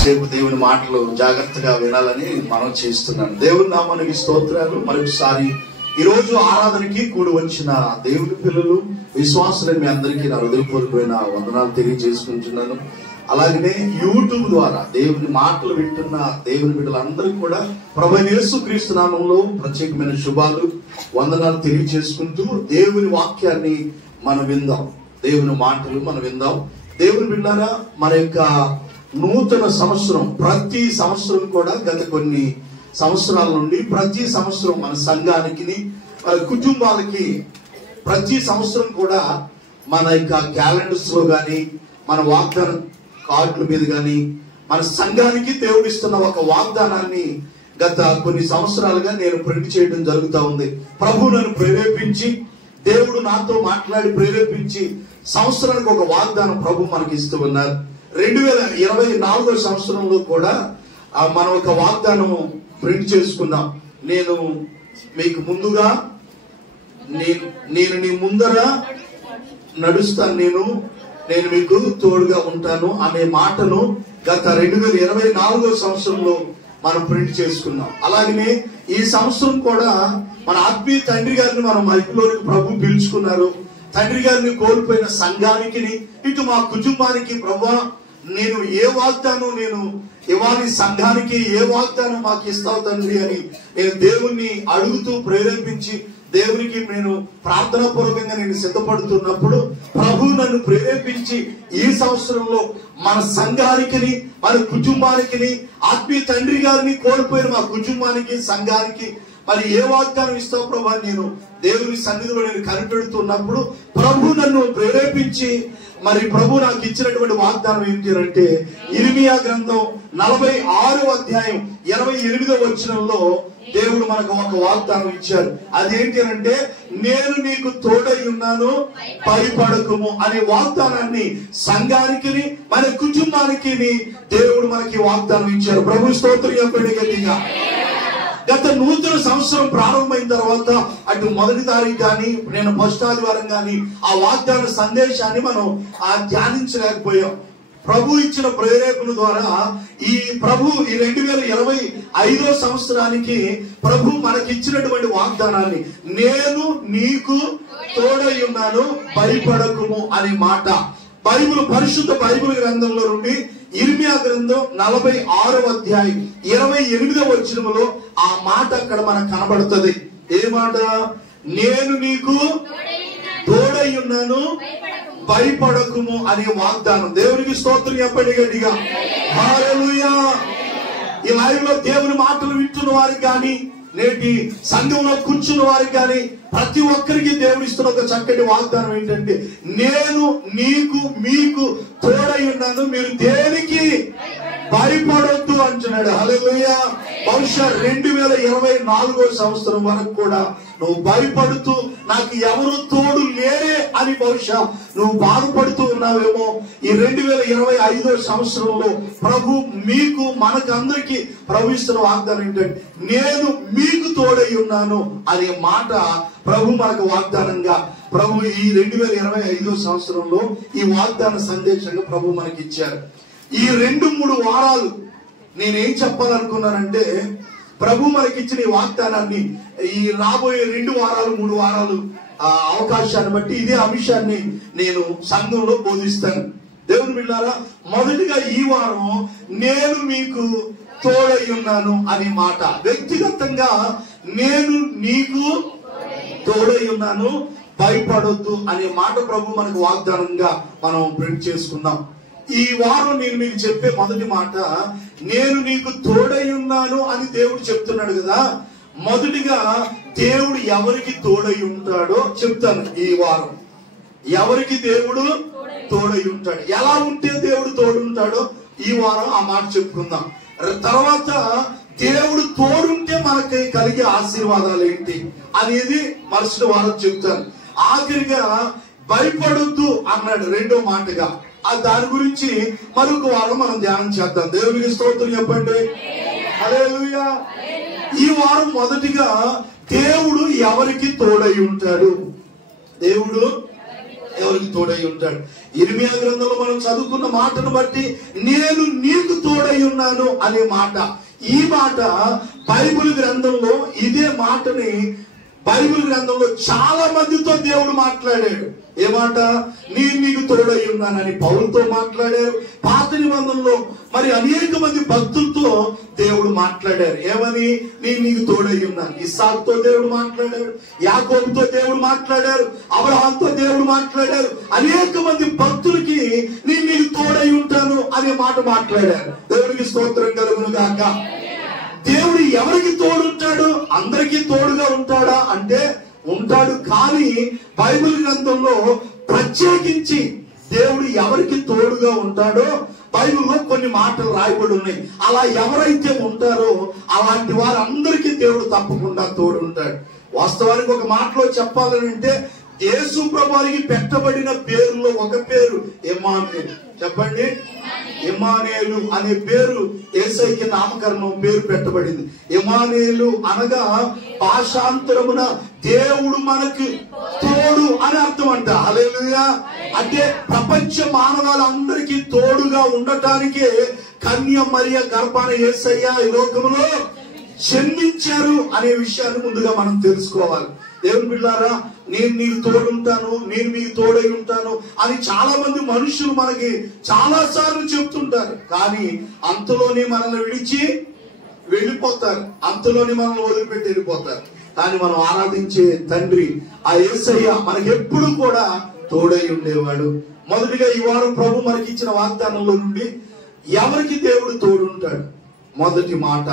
కాసేపు దేవుని మాటలు జాగ్రత్తగా వినాలని మనం చేస్తున్నాను. దేవుని నామానికి స్తోత్రాలు. మరొకసారి ఈ రోజు ఆరాధనకి కూడి వచ్చిన దేవుని పిల్లలు, విశ్వాసులని మీ అందరికీ నా హృదయపూర్వకమైన వందనాలు తెలియజేసుకుంటున్నాను. అలాగనే యూట్యూబ్ ద్వారా దేవుని మాటలు వింటున్న దేవుని బిడ్డలందరికీ కూడా ప్రభువైన యేసుక్రీస్తు నామంలో ప్రత్యేకమైన శుభాలు, వందనాలు తెలియజేసుకుంటూ దేవుని వాక్యాన్ని మనం విందాం. దేవుని మాటలు మనం విందాం. దేవుని బిడ్డలారా, మన యొక్క నూతన సంవత్సరం, ప్రతి సంవత్సరం కూడా గత కొన్ని సంవత్సరాల నుండి ప్రతి సంవత్సరం మన సంఘానికి, మన కుటుంబాలకి ప్రతి సంవత్సరం కూడా మన యొక్క క్యాలెండర్స్ లో గాని, మన వాగ్దాన కార్డుల మీద గాని, మన సంఘానికి దేవుడిస్తున్న ఒక వాగ్దానాన్ని గత కొన్ని సంవత్సరాలుగా నేను ప్రింట్ చేయడం జరుగుతూ ఉంది. ప్రభు నన్ను ప్రేరేపించి, దేవుడు నాతో మాట్లాడి ప్రేరేపించి సంవత్సరానికి ఒక వాగ్దానం ప్రభు మనకి ఇస్తూ ఉన్నారు. 2024 సంవత్సరంలో కూడా మనం ఒక వాగ్దానం ప్రింట్ చేసుకున్నాం. నేను మీకు ముందుగా నేను నీ ముందర నడుస్తాను, నేను మీకు తోడుగా ఉంటాను అనే మాటను గత 2024 సంవత్సరంలో మనం ప్రింట్ చేసుకున్నాం. అలాగనే ఈ సంవత్సరం కూడా మన ఆత్మీయ తండ్రి గారిని మనం మధ్యలోనికి ప్రభు పిలుచుకున్నారు. తండ్రి గారిని కోల్పోయిన సంఘానికి, ఇటు మా కుటుంబానికి ప్రభువా నేను ఏ వాగ్దానం నేను ఇవ్వాలి, సంఘానికి ఏ వాగ్దానం మాకు ఇస్తావు తండ్రి అని నేను దేవుణ్ణి అడుగుతూ ప్రేరేపించి దేవునికి నేను ప్రార్థనా పూర్వకంగా నేను సిద్ధపడుతున్నప్పుడు ప్రభు నన్ను ప్రేరేపించి ఈ సంవత్సరంలో మన సంఘానికి, మన కుటుంబానికి, ఆత్మీయ తండ్రి గారిని కోల్పోయిన మా కుటుంబానికి, సంఘానికి మరి ఏ వాగ్దానం ఇస్తావు ప్రభు అని నేను దేవుని సన్నిధిలో నేను కనిపెడుతున్నప్పుడు ప్రభు నన్ను ప్రేరేపించి మరి ప్రభు నాకు ఇచ్చినటువంటి వాగ్దానం ఏంటి అంటే, ఇర్మియా గ్రంథం 46వ అధ్యాయం 28వ వచనంలో దేవుడు మనకు ఒక వాగ్దానం ఇచ్చారు. అదేంటి అంటే, నేను నీకు తోడై ఉన్నాను, భయపడకుము అనే వాగ్దానాన్ని సంఘానికి, మన కుటుంబానికి దేవుడు మనకి వాగ్దానం ఇచ్చారు. ప్రభు స్తోత్రం చెప్పండి గట్టిగా. గత నూతన సంవత్సరం ప్రారంభమైన తర్వాత అటు 1వ తారీఖు కానీ, నేను 1వ ఆదివారం కానీ ఆ వాగ్దాన సందేశాన్ని మనం ధ్యానించలేకపోయాం. ప్రభు ఇచ్చిన ప్రేరేపణ ద్వారా ఈ 2025 సంవత్సరానికి ప్రభు మనకిచ్చినటువంటి వాగ్దానాన్ని, నేను నీకు తోడై ఉన్నాను, భయపడకుము అనే మాట పరిశుద్ధ బైబిల్ గ్రంథంలో నుండి ఇర్మియా గ్రంథం 46వ అధ్యాయం 28వ వచనంలో ఆ మాట అక్కడ మనకు కనబడుతుంది. ఏ మాట? నేను నీకు తోడై ఉన్నాను, భయపడకుము అనే వాగ్దానం. దేవునికి స్తోత్రం చెప్పండి గట్టిగా. హల్లెలూయా. ఈ లైవ్ లో దేవుని మాటలు వింటున్న వారికి కానీ, నేటి సంఘంలో కూర్చున్న వారికి కానీ ప్రతి ఒక్కరికి దేవుడు ఇస్తున్న ఒక చక్కటి వాగ్దానం ఏంటంటే, నేను నీకు మీకు తోడై ఉన్నాను, మీరు దేనికి భయపడొద్దు అంటున్నాడు. హల్లెలూయా. బహుశా 2024 సంవత్సరం వరకు కూడా నువ్వు భయపడుతూ నాకు ఎవరు తోడు లేరే అని బహుశా నువ్వు బాధపడుతూ ఉన్నావేమో. ఈ 2025 సంవత్సరంలో ప్రభు మీకు, మనకు అందరికి ప్రభు ఇస్తున్న వాగ్దానం ఏంటంటే, నేను మీకు తోడై ఉన్నాను అనే మాట ప్రభు మనకు వాగ్దానంగా, ప్రభు ఈ 2025 సంవత్సరంలో ఈ వాగ్దాన సందేశంగా ప్రభు మనకి ఇచ్చారు. ఈ 2-3 వారాలు నేనేం చెప్పాలనుకున్నానంటే, ప్రభు మనకిచ్చిన ఈ వాగ్దానాన్ని ఈ రాబోయే 2 వారాలు 3 వారాలు అవకాశాన్ని బట్టి ఇదే అంశాన్ని నేను సంఘంలో బోధిస్తాను. దేవుని బిడ్డలారా, మొదటిగా ఈ వారం నేను మీకు తోడై ఉన్నాను అనే మాట, వ్యక్తిగతంగా నేను నీకు తోడై ఉన్నాను, భయపడొద్దు అనే మాట ప్రభు మనకు వాగ్దానంగా మనం ప్రింట్ చేసుకున్నాం. ఈ వారం నేను మీకు చెప్పే మొదటి మాట, నేను నీకు తోడై ఉన్నాను అని దేవుడు చెప్తున్నాడు కదా. మొదటిగా దేవుడు ఎవరికి తోడై ఉంటాడో చెప్తాను. ఈ వారం ఎవరికి దేవుడు తోడై ఉంటాడు, ఎలా ఉంటే దేవుడు తోడుంటాడో ఈ వారం ఆ మాట చెప్పుకుందాం. తర్వాత దేవుడు తోడుంటే మనకి కలిగే ఆశీర్వాదాలు ఏంటి అనేది మరుసటి వారం చెప్తాను. ఆఖరిగా భయపడొద్దు అన్నాడు 2వ మాటగా. దాని గురించి మరొక వారం మనం ధ్యానం చేద్దాం. దేవునికి స్తోత్రం చెప్పండి. హల్లెలూయా. ఈ వారం మొదటిగా దేవుడు ఎవరికి తోడై ఉంటాడు, దేవుడు ఎవరికి తోడై ఉంటాడు. ఇర్మియా గ్రంథంలో మనం చదువుకున్న మాటను బట్టి నేను నీకు తోడై ఉన్నాను అనే మాట, ఈ మాట బైబిల్ గ్రంథంలో, ఇదే మాటని బైబిల్ గ్రంథంలో చాలా మందితో దేవుడు మాట్లాడాడు. ఏ మాట? నేను నీకు తోడై ఉన్నానని పౌలుతో మాట్లాడారు. పాత నిబంధనలో మరి అనేక మంది భక్తులతో దేవుడు మాట్లాడారు. ఏమని? నేను నీకు తోడై ఉన్నాను. ఇస్సాకుతో దేవుడు మాట్లాడారు, యాకోబుతో దేవుడు మాట్లాడారు, అబ్రహాముతో దేవుడు మాట్లాడారు. అనేక మంది భక్తులకి నేను నీకు తోడై ఉంటాను అనే మాట మాట్లాడారు. దేవుడికి స్తోత్రం కలుగును గాక. దేవుడు ఎవరికి తోడుంటాడు? అందరికీ తోడుగా ఉంటాడా అంటే ఉంటాడు. కానీ బైబిల్ గ్రంథంలో ప్రత్యేకించి దేవుడు ఎవరికి తోడుగా ఉంటాడో బైబిల్లో కొన్ని మాటలు రాయబడి ఉన్నాయి. అలా ఎవరైతే ఉంటారో అలాంటి వారందరికీ దేవుడు తప్పకుండా తోడు ఉంటాడు. వాస్తవానికి ఒక మాటలో చెప్పాలంటే యేసు ప్రభువుకి పెట్టబడిన పేరులో ఒక పేరు ఇమ్మానుయేలు. చెప్పండి, ఇమ్మానుయేలు అనే పేరు యేసయ్యకి నామకరణం పేరు పెట్టబడింది. ఇమ్మానుయేలు అనగా భాషాంతరమున దేవుడు మనకు తోడు అని అర్థం అంట. హల్లెలూయా. అంటే ప్రపంచ మానవాళ్ళందరికీ తోడుగా ఉండటానికే కన్య మరియ గర్భాన యేసయ్య ఈ లోకంలో జన్మించారు అనే విషయాన్ని ముందుగా మనం తెలుసుకోవాలి. దేవుని బిడ్డలారా, నేను నీకు తోడుంటాను, నేను మీకు తోడై ఉంటాను అని చాలా మంది మనుషులు మనకి చాలా సార్లు చెప్తుంటారు. కానీ అంతలోనే మనల్ని విడిచి వెళ్ళిపోతారు, అంతలోనే మనల్ని వదిలిపెట్టి వెళ్ళిపోతారు. కానీ మనం ఆరాధించే తండ్రి ఆ యేసయ్య మనకెప్పుడు కూడా తోడై ఉండేవాడు. మొదటిగా ఈ వారం ప్రభు మనకిచ్చిన వాగ్దానంలో నుండి ఎవరికి దేవుడు తోడుంటాడు? మొదటి మాట,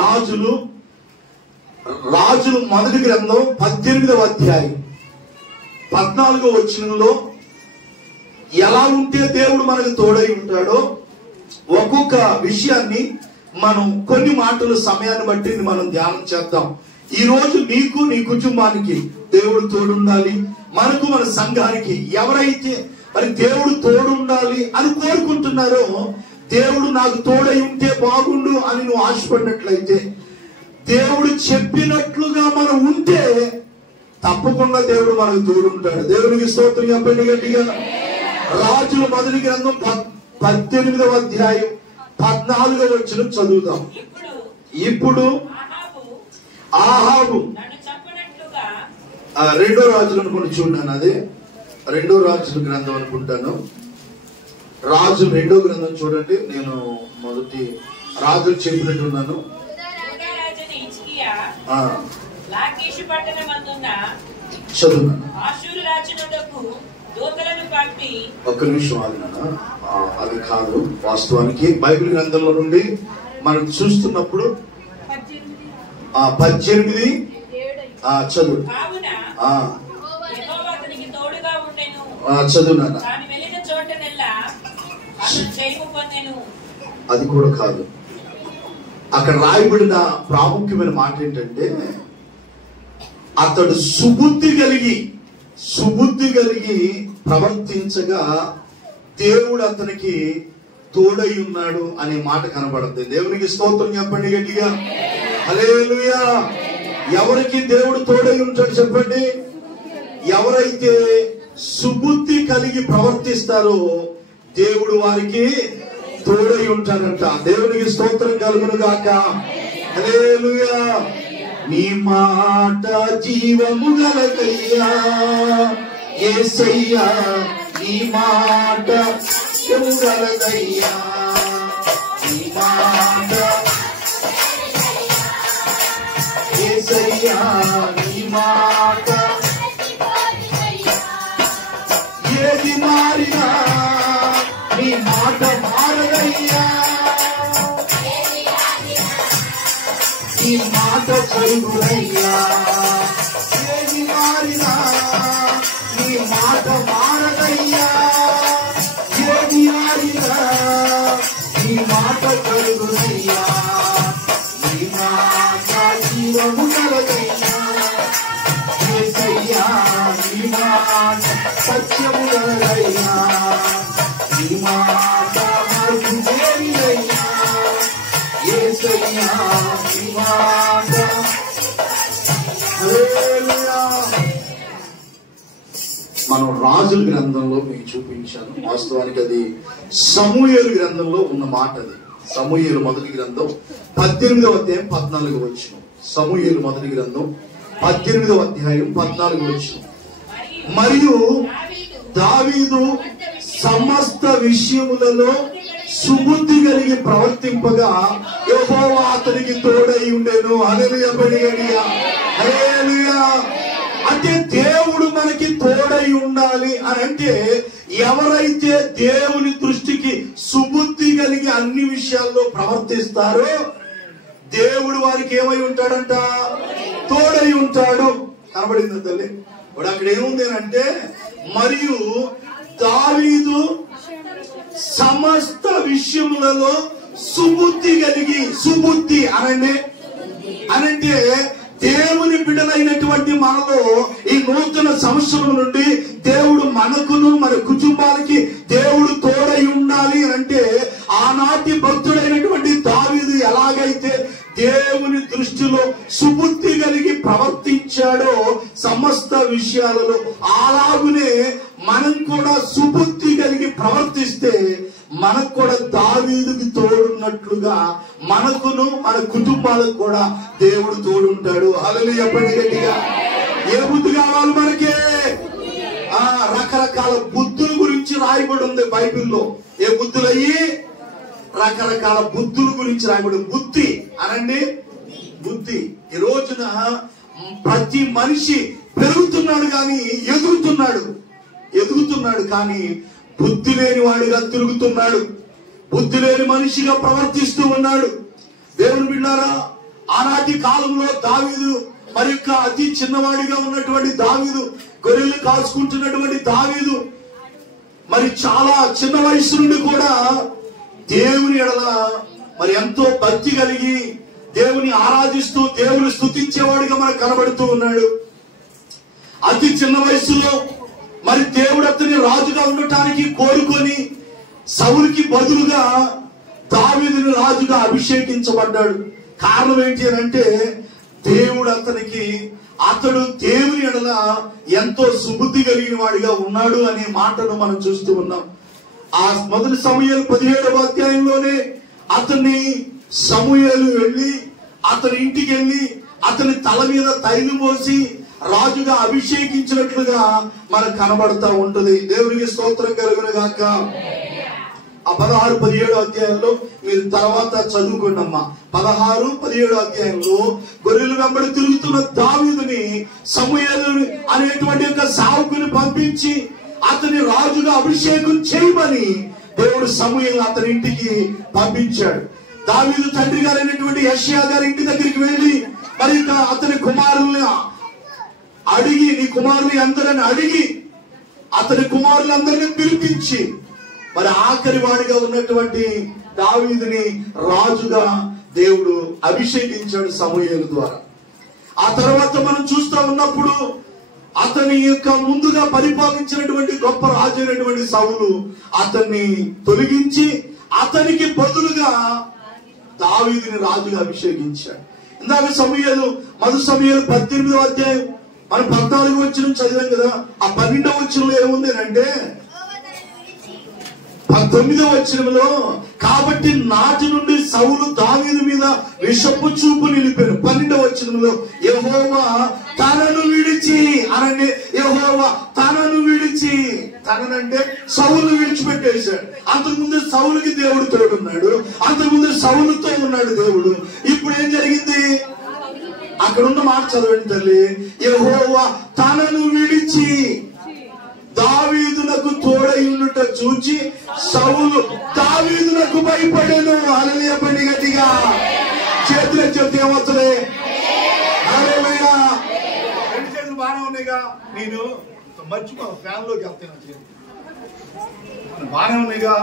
రాజులు మొదటి గ్రంథం 18వ అధ్యాయం 14వ వచనంలో ఎలా ఉంటే దేవుడు మనకు తోడై ఉంటాడో ఒక్కొక్క విషయాన్ని మనం కొన్ని మాటలు సమయాన్ని బట్టి మనం ధ్యానం చేద్దాం. ఈ రోజు నీకు, నీ కుటుంబానికి దేవుడు తోడుండాలి. మనకు, మన సంఘానికి ఎవరైతే మరి దేవుడు తోడుండాలి అని కోరుకుంటున్నారో, దేవుడు నాకు తోడై ఉంటే బాగుండు అని నువ్వు ఆశపడినట్లయితే, దేవుడు చెప్పినట్లుగా మనం ఉంటే తప్పకుండా దేవుడు మనకు తోడుంటాడు. దేవునికి స్తోత్రం చెప్పండి గట్టిగా. రాజుల మొదటి గ్రంథం 18వ అధ్యాయం 14వ వచనం చదువుదాం. ఇప్పుడు ఆహాబు, రెండో రాజులు అనుకుని చూడండి, అదే రెండో రాజుల గ్రంథం అనుకుంటాను. రాజులు రెండో గ్రంథం చూడండి. నేను మొదటి రాజులు చెప్పినట్టున్నాను. ఒక్క నిమిషం ఆగినా. అది కాదు, వాస్తవానికి బైబిల్ గ్రంథంలో నుండి మనం చూస్తున్నప్పుడు 18 చదువు చదువు నాన్న. అది కూడా కాదు. అక్కడ రాయబడిన ప్రాముఖ్యమైన మాట ఏంటంటే, అతడు సుబుద్ధి కలిగి ప్రవర్తించగా దేవుడు అతనికి తోడై ఉన్నాడు అనే మాట కనబడుతుంది. దేవునికి స్తోత్రం చెప్పండి గట్టిగా. హల్లెలూయా. ఎవరికి దేవుడు తోడై ఉంటాడు చెప్పండి? ఎవరైతే సుబుద్ధి కలిగి ప్రవర్తిస్తారో దేవుడు వారికి తోడై ఉంటాడంట. దేవునికి స్తోత్రం కలుగును గాక. హల్లెలూయా. నీ మాట జీవము గలదయ్యా యేసయ్యా, నీ మాట జీవము గలదయ్యా, నీ మాట యేసయ్యా, నీ మాట ఏది మారినా నీ మాట మారదయ్యా, నీ మాట జరుగునయ్యా. ఏది మారినా నీ మాట మారదయ్యా, ఏది మారినా నీ మాట జరుగునయ్యా, నీ మాట జీవము గలదయ్యా యేసయ్యా, నీ మాట సత్యము గలదయ్యా, నీ మాట మార్పు లేనిదయ్యా యేసయ్యా, నీ మాట. హల్లెలూయా. మనం రాజుల గ్రంథంలో మీకు చూపించాను. వాస్తవానికి అది సమూయేలు గ్రంథంలో ఉన్న మాట. అది సమూయేలు మొదటి గ్రంథం 18వ అధ్యాయం 14వ వచనం. సమూయేలు మొదటి గ్రంథం 18వ అధ్యాయం 14వ వచనం. మరియు దావీదు సమస్త విషయములలో సుబుద్ధి కలిగి ప్రవర్తింపగా యెహోవా అతనికి తోడై ఉండెను. హల్లెలూయా హల్లెలూయా హల్లెలూయా. అంటే దేవుడు మనకి తోడై ఉండాలి అని అంటే, ఎవరైతే దేవుని దృష్టికి సుబుద్ధి కలిగి అన్ని విషయాల్లో ప్రవర్తిస్తారో దేవుడు వారికి ఏమై ఉంటాడంట? తోడై ఉంటాడు. కనబడింది తల్లి. ఇప్పుడు అక్కడ ఏముంది అంటే, మరియు దావీదు సమస్త విషయములలో సుబుద్ధి కలిగి, సుబుద్ధి అనంటే దేవుని బిడ్డలైనటువంటి మనలో ఈ నూతన సంవత్సరం నుండి దేవుడు మనకును మన కుటుంబాలకి దేవుడు తోడై ఉండాలి అంటే, ఆనాటి భక్తుడైనటువంటి దావీదు ఎలాగైతే దేవుని దృష్టిలో సుబుద్ధి కలిగి ప్రవర్తించాడో సమస్త విషయాలలో, అలాగునే మనం కూడా సుబుద్ధి కలిగి ప్రవర్తిస్తే మనకు కూడా దావీదుకి తోడున్నట్లుగా మనకును మన కుటుంబాలకు కూడా దేవుడు తోడుంటాడు. హల్లెలూయా గట్టిగా. ఏ బుద్ధి కావాలి మనకే? రకరకాల బుద్ధుల గురించి రాయబడి ఉంది బైబిల్లో. ఏ బుద్ధులయ్యి? రకరకాల బుద్ధుల గురించి రాయబడి. బుద్ధి అనండి, బుద్ధి. ఈ రోజున ప్రతి మనిషి పెరుగుతున్నాడు కానీ ఎదుగుతున్నాడు కానీ బుద్ధి లేని వాడిగా తిరుగుతున్నాడు. బుద్ధి లేని మనిషిగా ప్రవర్తిస్తూ ఉన్నాడు. దేవుని బిడ్డారా, ఆనాటి కాలంలో దావీదు మరి అతి చిన్నవాడిగా ఉన్నటువంటి దావీదు, గొర్రెలు కాచుకుంటున్నటువంటి దావీదు మరి చాలా చిన్న వయసు నుండి కూడా దేవుని ఎడల మరి ఎంతో భక్తి కలిగి దేవుని ఆరాధిస్తూ దేవుని స్తుతించేవాడిగా మనకు కనబడుతూ ఉన్నాడు. అతి చిన్న వయసులో మరి దేవుడు అతన్ని రాజుగా ఉండటానికి కోరుకొని సౌలుకి బదులుగా దావీదుని రాజుగా అభిషేకించబడ్డాడు. కారణం ఏంటి అని అంటే, దేవుడు అతడు దేవుని ఎడల ఎంతో సుబుద్ధి కలిగిన వాడిగా ఉన్నాడు అనే మాటను మనం చూస్తూ ఉన్నాం. ఆ మొదటి సమూయేలు 17వ అధ్యాయంలోనే అతన్ని సమూయేలు వెళ్ళి అతని ఇంటికి వెళ్ళి అతని తల మీద తైలం పోసి రాజుగా అభిషేకించినట్లుగా మనకు కనబడతా ఉంటది. దేవునికి స్తోత్రం కలుగును గాక. ఆ 16-17 అధ్యాయంలో మీరు తర్వాత చదువుకోండి అమ్మా. 16-17 అధ్యాయంలో గొర్రెలు వెంబడి తిరుగుతున్న దావీదుని సమూయేలు అనేటువంటి ఒక సేవకుని పంపించి అతని రాజుగా అభిషేకం చేయమని దేవుడు సమూయేలు అతని ఇంటికి పంపించాడు. దావీదు తండ్రి గారైనటువంటి యెషయా గారి ఇంటి దగ్గరికి వెళ్ళి మరి అతని కుమారుల్ని అడిగి, నీ కుమారులు అందరని అడిగి అతని కుమారులందరినీ పిలిపించి మరి ఆఖరి వాడిగా ఉన్నటువంటి దావీదుని రాజుగా దేవుడు అభిషేకించాడు సమూయేలు ద్వారా. ఆ తర్వాత మనం చూస్తూ ఉన్నప్పుడు అతని యొక్క ముందుగా పరిపాలించినటువంటి గొప్ప రాజు అయినటువంటి సౌలు అతన్ని తొలగించి అతనికి బదులుగా దావీదుని రాజుగా అభిషేకించాడు. ఇందాక మొదటి సమూయేలు 18వ అధ్యాయం మనం 14వ వచనం చదివాం కదా. ఆ 12వ వచనంలో ఏముంది అంటే, 19వ వచనంలో కాబట్టి నాటి నుండి సౌలు దావీదు మీద విషపు చూపు నిలిపాను. 12వ వచనంలో యెహోవా తనను విడిచి అనండి. యెహోవా తనను విడిచి, తననంటే సౌలు విడిచిపెట్టేశాడు. అంతకుముందు సౌలుకి దేవుడు తోడున్నాడు, అంతకుముందు సౌలుతో ఉన్నాడు దేవుడు. ఇప్పుడు ఏం జరిగింది? అక్కడ ఉన్న మాట చదవండి తల్లి. యెహోవా తనను విడిచి దావీదునకు తోడై ఉండుట చూచి సౌలు దావీదునకు భయపడెను. హల్లెలూయా గట్టిగా చేతులు చెప్తే ఏమవుతుంది? హల్లెలూయా. రెండు చేతులు బాగానే ఉన్నాయిగా. నేను మర్చిపో ఫ్యాన్ లోకి వెళ్తాను. బాగానే ఉన్నాయిగా.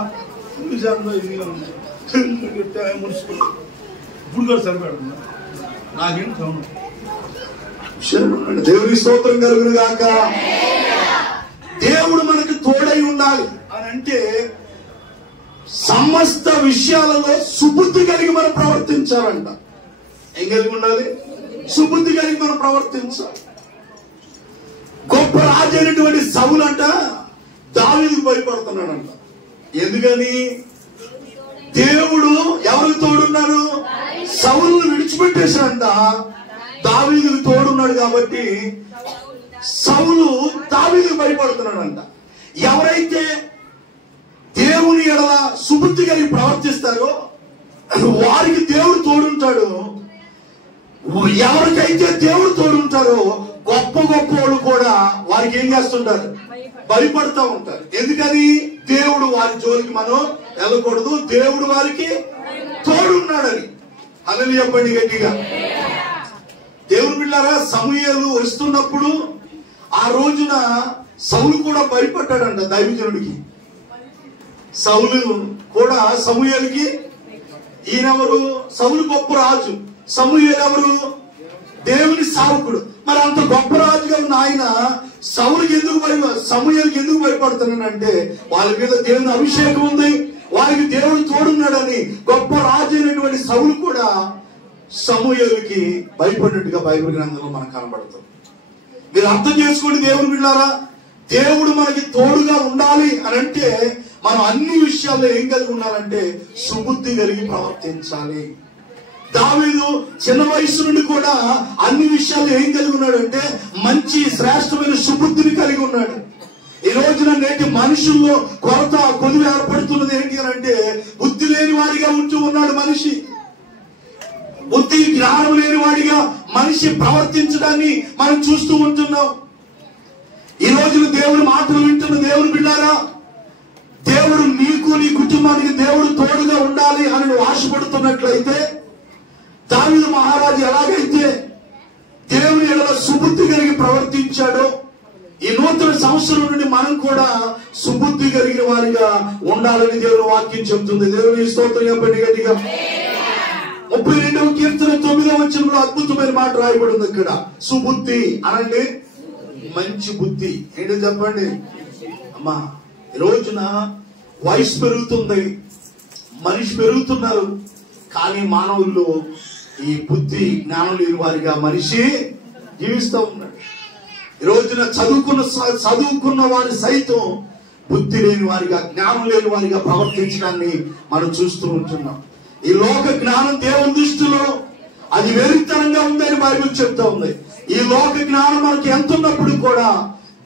మున్సిపల్ ఇప్పుడు కూడా సరిపడు. నాకేంటి సౌండ్? దేవుని స్తోత్రం కలుగును గాక. దేవుడు మనకు తోడై ఉండాలి అని అంటే సమస్త విషయాలలో సుబుద్ధి కలిగి మనం ప్రవర్తించాలంట. ఏం కలిగి ఉండాలి? సుబుద్ధి కలిగి మనం ప్రవర్తించాలి. గొప్ప రాజు అయినటువంటి సౌలు అంట దావీదుకు భయపడుతున్నాడంట. ఎందుకని? దేవుడు ఎవరికి తోడున్నారు? సౌలును విడిచిపెట్టేశాడంట, దావీదుకు తోడున్నాడు కాబట్టి సౌలు దావీదుకు భయపడుతున్నాడంట. ఎవరైతే దేవుని ఎడల సుబుద్ధి కలిగి ప్రవర్తిస్తారో వారికి దేవుడు తోడుంటాడు. ఎవరికైతే దేవుడు తోడుంటారో గొప్ప గొప్ప వాళ్ళు కూడా వారికి ఏం చేస్తుంటారు? భయపడుతూ ఉంటారు. ఎందుకని? దేవుడు వారి జోలికి మనం వెళ్ళకూడదు, దేవుడు వారికి తోడున్నాడని. హల్లెలూయా చెప్పండి గట్టిగా. దేవుని బిడ్డలారా, సమూయేలు వస్తున్నప్పుడు ఆ రోజున సౌలు కూడా భయపడ్డాడంట దైవజనుడికి. సౌలు కూడా సమూయేలుకి, ఈయనెవరు? సౌలు గొప్ప రాజు, సమూయేలు ఎవరు? దేవుని సేవకుడు. మరి అంత గొప్ప రాజుగా ఉన్న ఆయన సమూయేలుకి ఎందుకు భయపడుతున్నాడంటే వాళ్ళ మీద దేవుని అభిషేకం ఉంది, వారికి దేవుడు తోడున్నాడని గొప్ప రాజు అయినటువంటి సౌలు కూడా సమూయేలుకి భయపడినట్టుగా బైబిల్ గ్రంథంలో మనకు కనబడుతుంది. మీరు అర్థం చేసుకోండి దేవుని బిడ్డలారా, దేవుడు మనకి తోడుగా ఉండాలి అని అంటే మనం అన్ని విషయాల్లో ఏం కలిగి ఉండాలంటే సుబుద్ధి కలిగి ప్రవర్తించాలి. దావీదు చిన్న వయసు నుండి కూడా అన్ని విషయాల్లో ఏం కలిగి ఉన్నాడంటే మంచి శ్రేష్టమైన సుబుద్ధిని కలిగి ఉన్నాడు. ఈ రోజున నేటి మనుషుల్లో కొరత కొదువు ఏర్పడుతున్నది ఏంటి అని అంటే బుద్ధి లేని వాడిగా ఉంటూ ఉన్నాడు మనిషి. బుద్ధి జ్ఞానం లేని వాడిగా మనిషి ప్రవర్తించడాన్ని మనం చూస్తూ ఉంటున్నాం. ఈ రోజున దేవుడి మాటలు వింటున్న దేవుని బిడ్డారా, దేవుడు నీకు నీ కుటుంబానికి దేవుడు తోడుగా ఉండాలి అని నువ్వు ఆశపడుతున్నట్లయితే దావీదు మహారాజు ఎలాగైతే దేవుని ఎడల సుబుద్ధి కలిగి ప్రవర్తించాడో ఈ నూతన సంవత్సరం నుండి మనం కూడా సుబుద్ధి కలిగిన వారిగా ఉండాలని దేవుని వాక్యం చెబుతుంది. దేవుని స్తోత్రం చెప్పండి గట్టిగా. 32వ కీర్తన 9వ వచనంలో అద్భుతమైన మాట రాయబడింది. ఇక్కడ సుబుద్ధి అనండి, మంచి బుద్ధి. ఏంటో చెప్పండి అమ్మా. ఈ రోజున వయసు పెరుగుతుంది, మనిషి పెరుగుతున్నారు, కానీ మానవుల్లో ఈ బుద్ధి జ్ఞానం లేని వారిగా మనిషి జీవిస్తూ ఉన్నాడు. ఈ రోజున చదువుకున్న వారి సైతం బుద్ధి లేని వారిగా, జ్ఞానం లేని వారిగా ప్రవర్తించడాన్ని మనం చూస్తూ ఉంటున్నాం. ఈ లోక జ్ఞానం దేవుని దృష్టిలో అది వెరితనంగా ఉందని బైబిల్ చెప్తా ఉంది. ఈ లోక జ్ఞానం మనకి ఎంత ఉన్నప్పుడు కూడా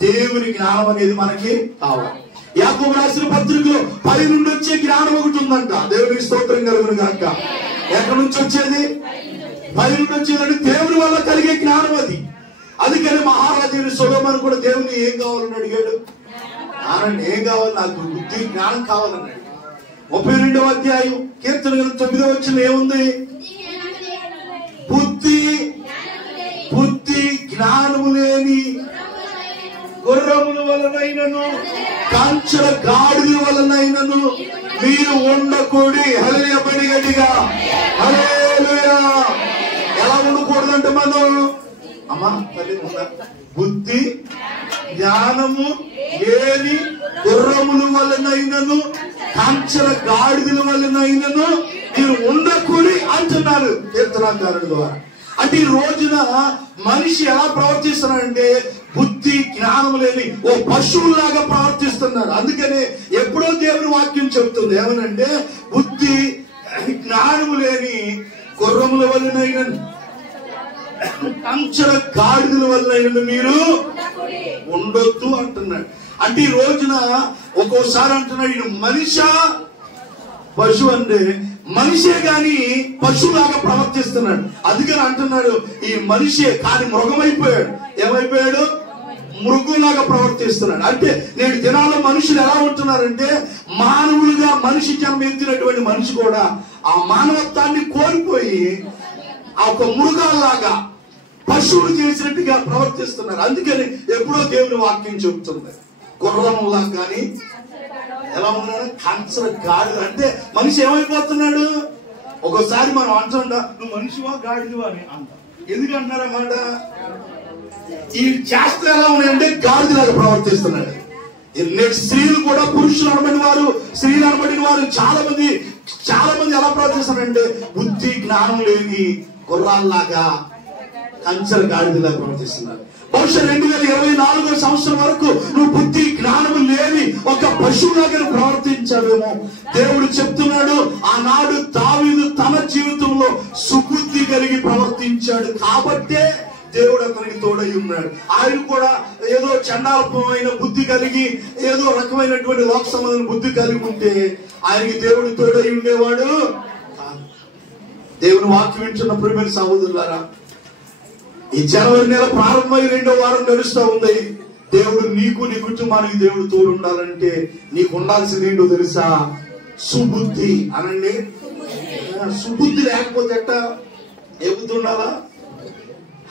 దేవుని జ్ఞానం అనేది మనకి కావాలి. యాకోబు రాసిన పత్రికలో పై నుండి వచ్చే జ్ఞానం ఒకటి ఉందంట. దేవునికి స్తోత్రం కలుగును గాక. ఎక్కడి నుంచి వచ్చేది? పై నుండి వచ్చేదంటే దేవుని వల్ల కలిగే జ్ఞానం అది. అందుకని మహారాజు సొలొమోను కూడా దేవుని ఏం కావాలని అడిగాడు? ఏం కావాలి? నాకు బుద్ధి జ్ఞానం కావాలన్నాడు. 32వ అధ్యాయం కీర్తన 9వ వచనం ఏముంది? బుద్ధి జ్ఞానము లేని గుర్రముల వలనైనను కంచెల గాడిద వలనైనను మీరు ఉండకూడి. హల్లెలూయా పడి గట్టిగా హల్లెలూయా. ఎలా ఉండకూడదంటే మనం అమ్మా తల్లి బుద్ధి జ్ఞానము లేని గుర్రముల వలనైనను కంచెల గాడిదల వలనైనను మీరు ఉండకూడి అంటున్నారు కీర్తనాకారుడు ద్వారా. అంటే ఈ రోజున మనిషి ఎలా ప్రవర్తిస్తున్నాడంటే బుద్ధి జ్ఞానం లేని ఓ పశువులాగా ప్రవర్తిస్తున్నారు. అందుకనే ఎప్పుడో దేవుని వాక్యం చెబుతుంది ఏమనంటే బుద్ధి జ్ఞానము లేని గుర్రముల వలనైన కంచెల గాడిదల వలనైన మీరు ఉండొద్దు అంటున్నాడు. అంటే ఈ రోజున ఒక్కోసారి అంటున్నాడు ఈయన మనిషా పశువు అంటే మనిషే గాని పశువులాగా ప్రవర్తిస్తున్నాడు. అందుకని అంటున్నాడు ఈ మనిషే కానీ మృగమైపోయాడు. ఏమైపోయాడు? మృగంలాగా ప్రవర్తిస్తున్నాడు. అంటే నేటి దినాల్లో మనుషులు ఎలా ఉంటున్నారంటే మానవులుగా మనిషి జన్మ ఎత్తినటువంటి మనిషి కూడా ఆ మానవత్వాన్ని కోల్పోయి ఆ ఒక మృగాల్లాగా పశువులు చేసినట్టుగా ప్రవర్తిస్తున్నారు. అందుకని ఎప్పుడో దేవుని వాక్యం చెబుతుంది గుర్రంలా కానీ ఎలా ఉన్నాడు? కంచెల గాడిద. అంటే మనిషి ఏమైపోతున్నాడు? ఒక్కోసారి మనం అంటుంటా నువ్వు మనిషివా గాడిదవా అని అంట. ఎందుకు అంటున్నారన్నమాట? ఈ చేష్టలు ఎలా ఉన్నాయంటే గాడిదలాగా ప్రవర్తిస్తున్నాడు. నెక్స్ట్ స్త్రీలు కూడా పురుషులు అనబడిన వారు, స్త్రీలు అనబడిన వారు చాలా మంది ఎలా ప్రవర్తిస్తున్నారంటే బుద్ధి జ్ఞానం లేని గుర్రాల్లాగా కంచెల గాడిదలాగా ప్రవర్తిస్తున్నారు. బహుశా 2024 సంవత్సరం వరకు నువ్వు బుద్ధి జ్ఞానము లేని ఒక పశువులాగా ప్రవర్తించావేమో. దేవుడు చెప్తున్నాడు, ఆనాడు దావీదు తన జీవితంలో సుబుద్ధి కలిగి ప్రవర్తించాడు కాబట్టే దేవుడు అతనికి తోడై ఉన్నాడు. ఆయన కూడా ఏదో చండాలమైన బుద్ధి కలిగి ఏదో రకమైనటువంటి లోక సంబంధమైన బుద్ధి కలిగి ఉంటే ఆయనకి దేవుడు తోడై ఉండేవాడు కాదు. దేవుని వాక్యం వింటున్న ప్రియమైన సహోదరులారా, ఈ జనవరి నెల ప్రారంభమై 2వ వారం నడుస్తూ ఉంది. దేవుడు నీకు నీ కుటుంబానికి దేవుడు తోడు ఉండాలంటే నీకు ఉండాల్సింది ఏంటో తెలుసా? సుబుద్ధి. అనండి, సుబుద్ధి లేకపోతే ఎట్ట? ఏ బుద్ధి ఉండాలా?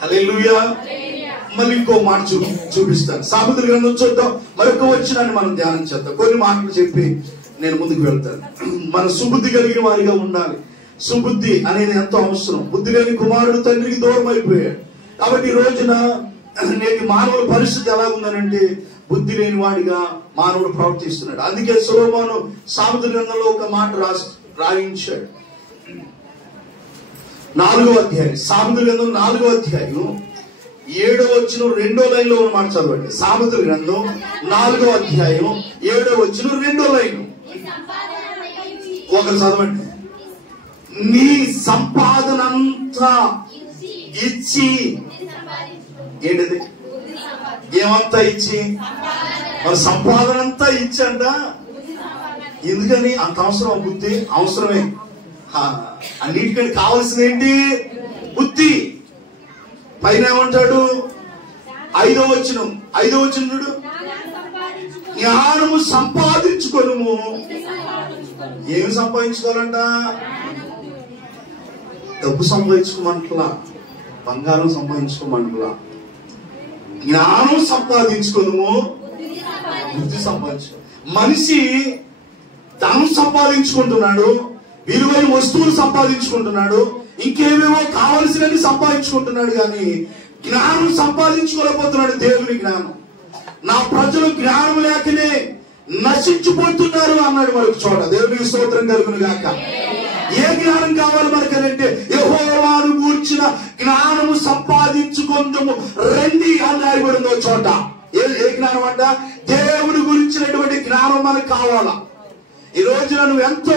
హల్లెలూయా. మళ్ళీ ఇంకో మాట చూపిస్తాను. సామెతల గ్రంథం చూద్దాం. మరొక వచనాన్ని మనం ధ్యానం చేద్దాం. కొన్ని మాటలు చెప్పి నేను ముందుకు వెళ్తాను. మన సుబుద్ధి కలిగిన వారిగా ఉండాలి. సుబుద్ధి అనేది ఎంతో అవసరం. బుద్ధి లేని కుమారుడు తండ్రికి దూరం అయిపోయాడు. కాబట్టి ఈ రోజున నేటి మానవుల పరిస్థితి ఎలా ఉందనంటే బుద్ధి లేని వాడిగా మానవుడు ప్రవర్తిస్తున్నాడు. అందుకే సొలొమోను సామెతల గ్రంథంలో ఒక మాట రాయించాడు. 4వ అధ్యాయం, సామెతల గ్రంథం 4వ అధ్యాయం 7వ వచనం 2వ లైన్ లో ఉన్న మాట చదవండి. సామెతల గ్రంథం 4వ అధ్యాయం 7వ వచనం 2వ లైన్ ఒకరు చదవండి. నీ సంపాదనంతా ఇచ్చి, ఏంటిది? ఏమంతా ఇచ్చి? మన సంపాదన అంతా ఇచ్చంట. ఎందుకని? అంత అవసరం బుద్ధి? అవసరమే. అన్నిటికంటే కావాల్సింది ఏంటి? బుద్ధి. పైన ఏమంటాడు? 5వ వచనం చూడు, జ్ఞానము సంపాదించుకొనుము. ఏమి సంపాదించుకోవాలంట? డబ్బు సంపాదించుకోమంటలా, బంగారం సంపాదించుకోమంటలా. జ్ఞానం సంపాదించుకోను, బుద్ధి సంపాదించుకో. మనిషి ధనం సంపాదించుకుంటున్నాడు, విలువైన వస్తువులు సంపాదించుకుంటున్నాడు, ఇంకేమేమో కావలసినవి సంపాదించుకుంటున్నాడు, కానీ జ్ఞానం సంపాదించుకోలేకపోతున్నాడు. దేవుని జ్ఞానం. నా ప్రజలు జ్ఞానం లేకనే నశించిపోతున్నారు అన్నాడు మరొక చోట. దేవునికి స్తోత్రం కలుగును గాక. ఏ జ్ఞానం కావాలి మనకనంటే యెహోవాను గూర్చిన జ్ఞానము సంపాదించుకుందాము రండి అని రాయబడిందో చోట. ఏ జ్ఞానం అంట? దేవుని గురించినటువంటి జ్ఞానం మనకు కావాలా. ఈ రోజున నువ్వు ఎంతో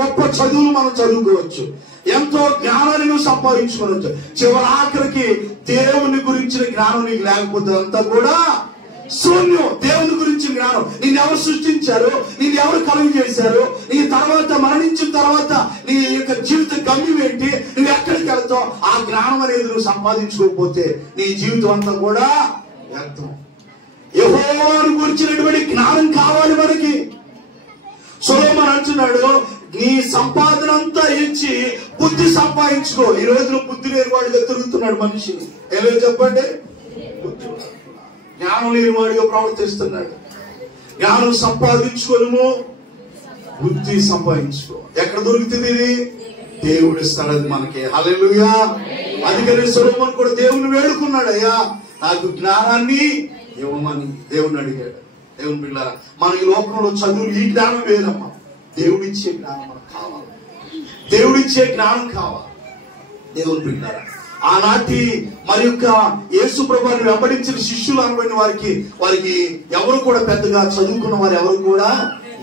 గొప్ప చదువులు మనం చదువుకోవచ్చు, ఎంతో జ్ఞానాన్ని నువ్వు సంపాదించుకోవచ్చు. చివరి ఆఖరికి దేవుని గురించిన జ్ఞానం నీకు లేకపోతే అంతా కూడా శూన్యం. దేవుని గురించి జ్ఞానం. నిన్ను ఎవరు సృష్టించారు, నిన్ను ఎవరు కలుగు చేశారు, నీ తర్వాత మరణించిన తర్వాత నీ యొక్క జీవిత గమ్యం ఏంటి, నువ్వు ఎక్కడికి వెళ్తావు, ఆ జ్ఞానం అనేది నువ్వు సంపాదించుకోకపోతే నీ జీవితం అంతా కూడా వ్యర్థం. యెహోవాను గురించినటువంటి జ్ఞానం కావాలి మనకి. సొలొమోను అంటున్నాడు, నీ సంపాదన అంతా ఇచ్చి బుద్ధి సంపాదించుకో. ఈ రోజు నువ్వు బుద్ధి లేని వాడిగా తిరుగుతున్నాడు మనిషి. ఏదో చెప్పండి, జ్ఞానం లేని వాడిగా ప్రవర్తిస్తున్నాడు. జ్ఞానం సంపాదించుకోను, బుద్ధి సంపాదించుకో. ఎక్కడ దొరుకుతుంది ఇది? దేవుడు ఇస్తాడు మనకి. హల్లెలూయా. అందుకని సొలొమోను కూడా దేవుని వేడుకున్నాడు, అయ్యా నాకు జ్ఞానాన్ని ఇవ్వమని దేవుని అడిగాడు. దేవుని పిల్లారా, మన ఈ లోకంలో చదువులు ఈ జ్ఞానం వేరమ్మా. దేవుడిచ్చే జ్ఞానం మనకు కావాలి. దేవుడిచ్చే జ్ఞానం కావాలి. దేవుని పిల్లారా, ఆనాటి మరి యొక్క యేసు ప్రభువుని వెంబడించిన శిష్యులు అనబడిన వారికి ఎవరు కూడా పెద్దగా చదువుకున్న వారు ఎవరు కూడా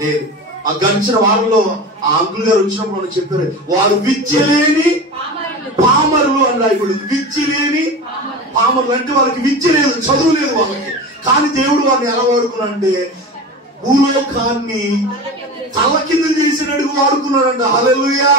లేరు. ఆ గడిచిన వారంలో ఆ అంకుల్ గారు వచ్చినప్పుడు మనం చెప్పారు, వారు విద్య లేని పామరులు అని రాయబడింది. విద్య లేని పామరులు అంటే వాళ్ళకి విద్య లేదు, చదువు లేదు వాళ్ళకి. కానీ దేవుడు వారిని ఎలా వాడుకున్నాడంటే భూలోకాన్ని తల కింద చేసినట్టుగా వాడుకున్నాడంట. హల్లెలూయా.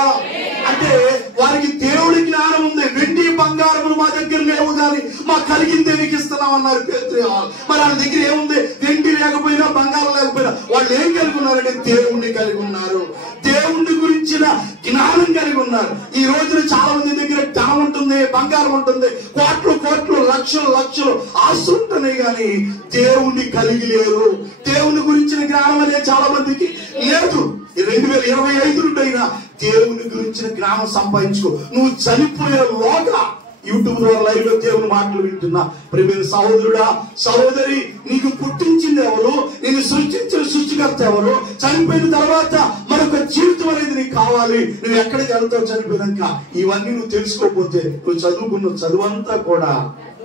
అంటే వారికి దేవుడి జ్ఞానం ఉంది. వెండి బంగారములు మా దగ్గర లేవు కానీ మాకు కలిగిందే నీకు ఇస్తున్నాం అన్నారు పేతురు. మరి వాళ్ళ దగ్గర ఏముంది? వెండి లేకపోయినా బంగారం లేకపోయినా వాళ్ళు ఏం కలిగి ఉన్నారంటే దేవుణ్ణి కలిగి ఉన్నారు, దేవుణ్ణి గురించిన జ్ఞానం కలిగి ఉన్నారు. ఈ రోజున చాలా మంది దగ్గర ధనం ఉంటుంది, బంగారం ఉంటుంది, కోట్లు కోట్లు లక్షలు లక్షలు ఆస్తులు ఉంటున్నాయి, కానీ దేవుణ్ణి కలిగి లేరు. దేవుని గురించిన జ్ఞానం అనేది చాలా మందికి లేదు. 2025 నుండి అయినా దేవుని గురించిన జ్ఞానం సంపాదించుకో. నువ్వు చనిపోయే లోగా యూట్యూబ్ ద్వారా లైవ్ లో దేవుని మాటలు వింటున్నా ప్రియమైన సహోదరుడా, సహోదరి, నీకు పుట్టించింది ఎవరు, నేను సృష్టించిన సృష్టికర్త ఎవరు, చనిపోయిన తర్వాత మరొక జీవితం అనేది నీకు కావాలి. నువ్వు ఎక్కడికి వెళ్తావు చనిపోయినాక? ఇవన్నీ నువ్వు తెలుసుకోకపోతే నువ్వు చదువుకున్న చదువు అంతా కూడా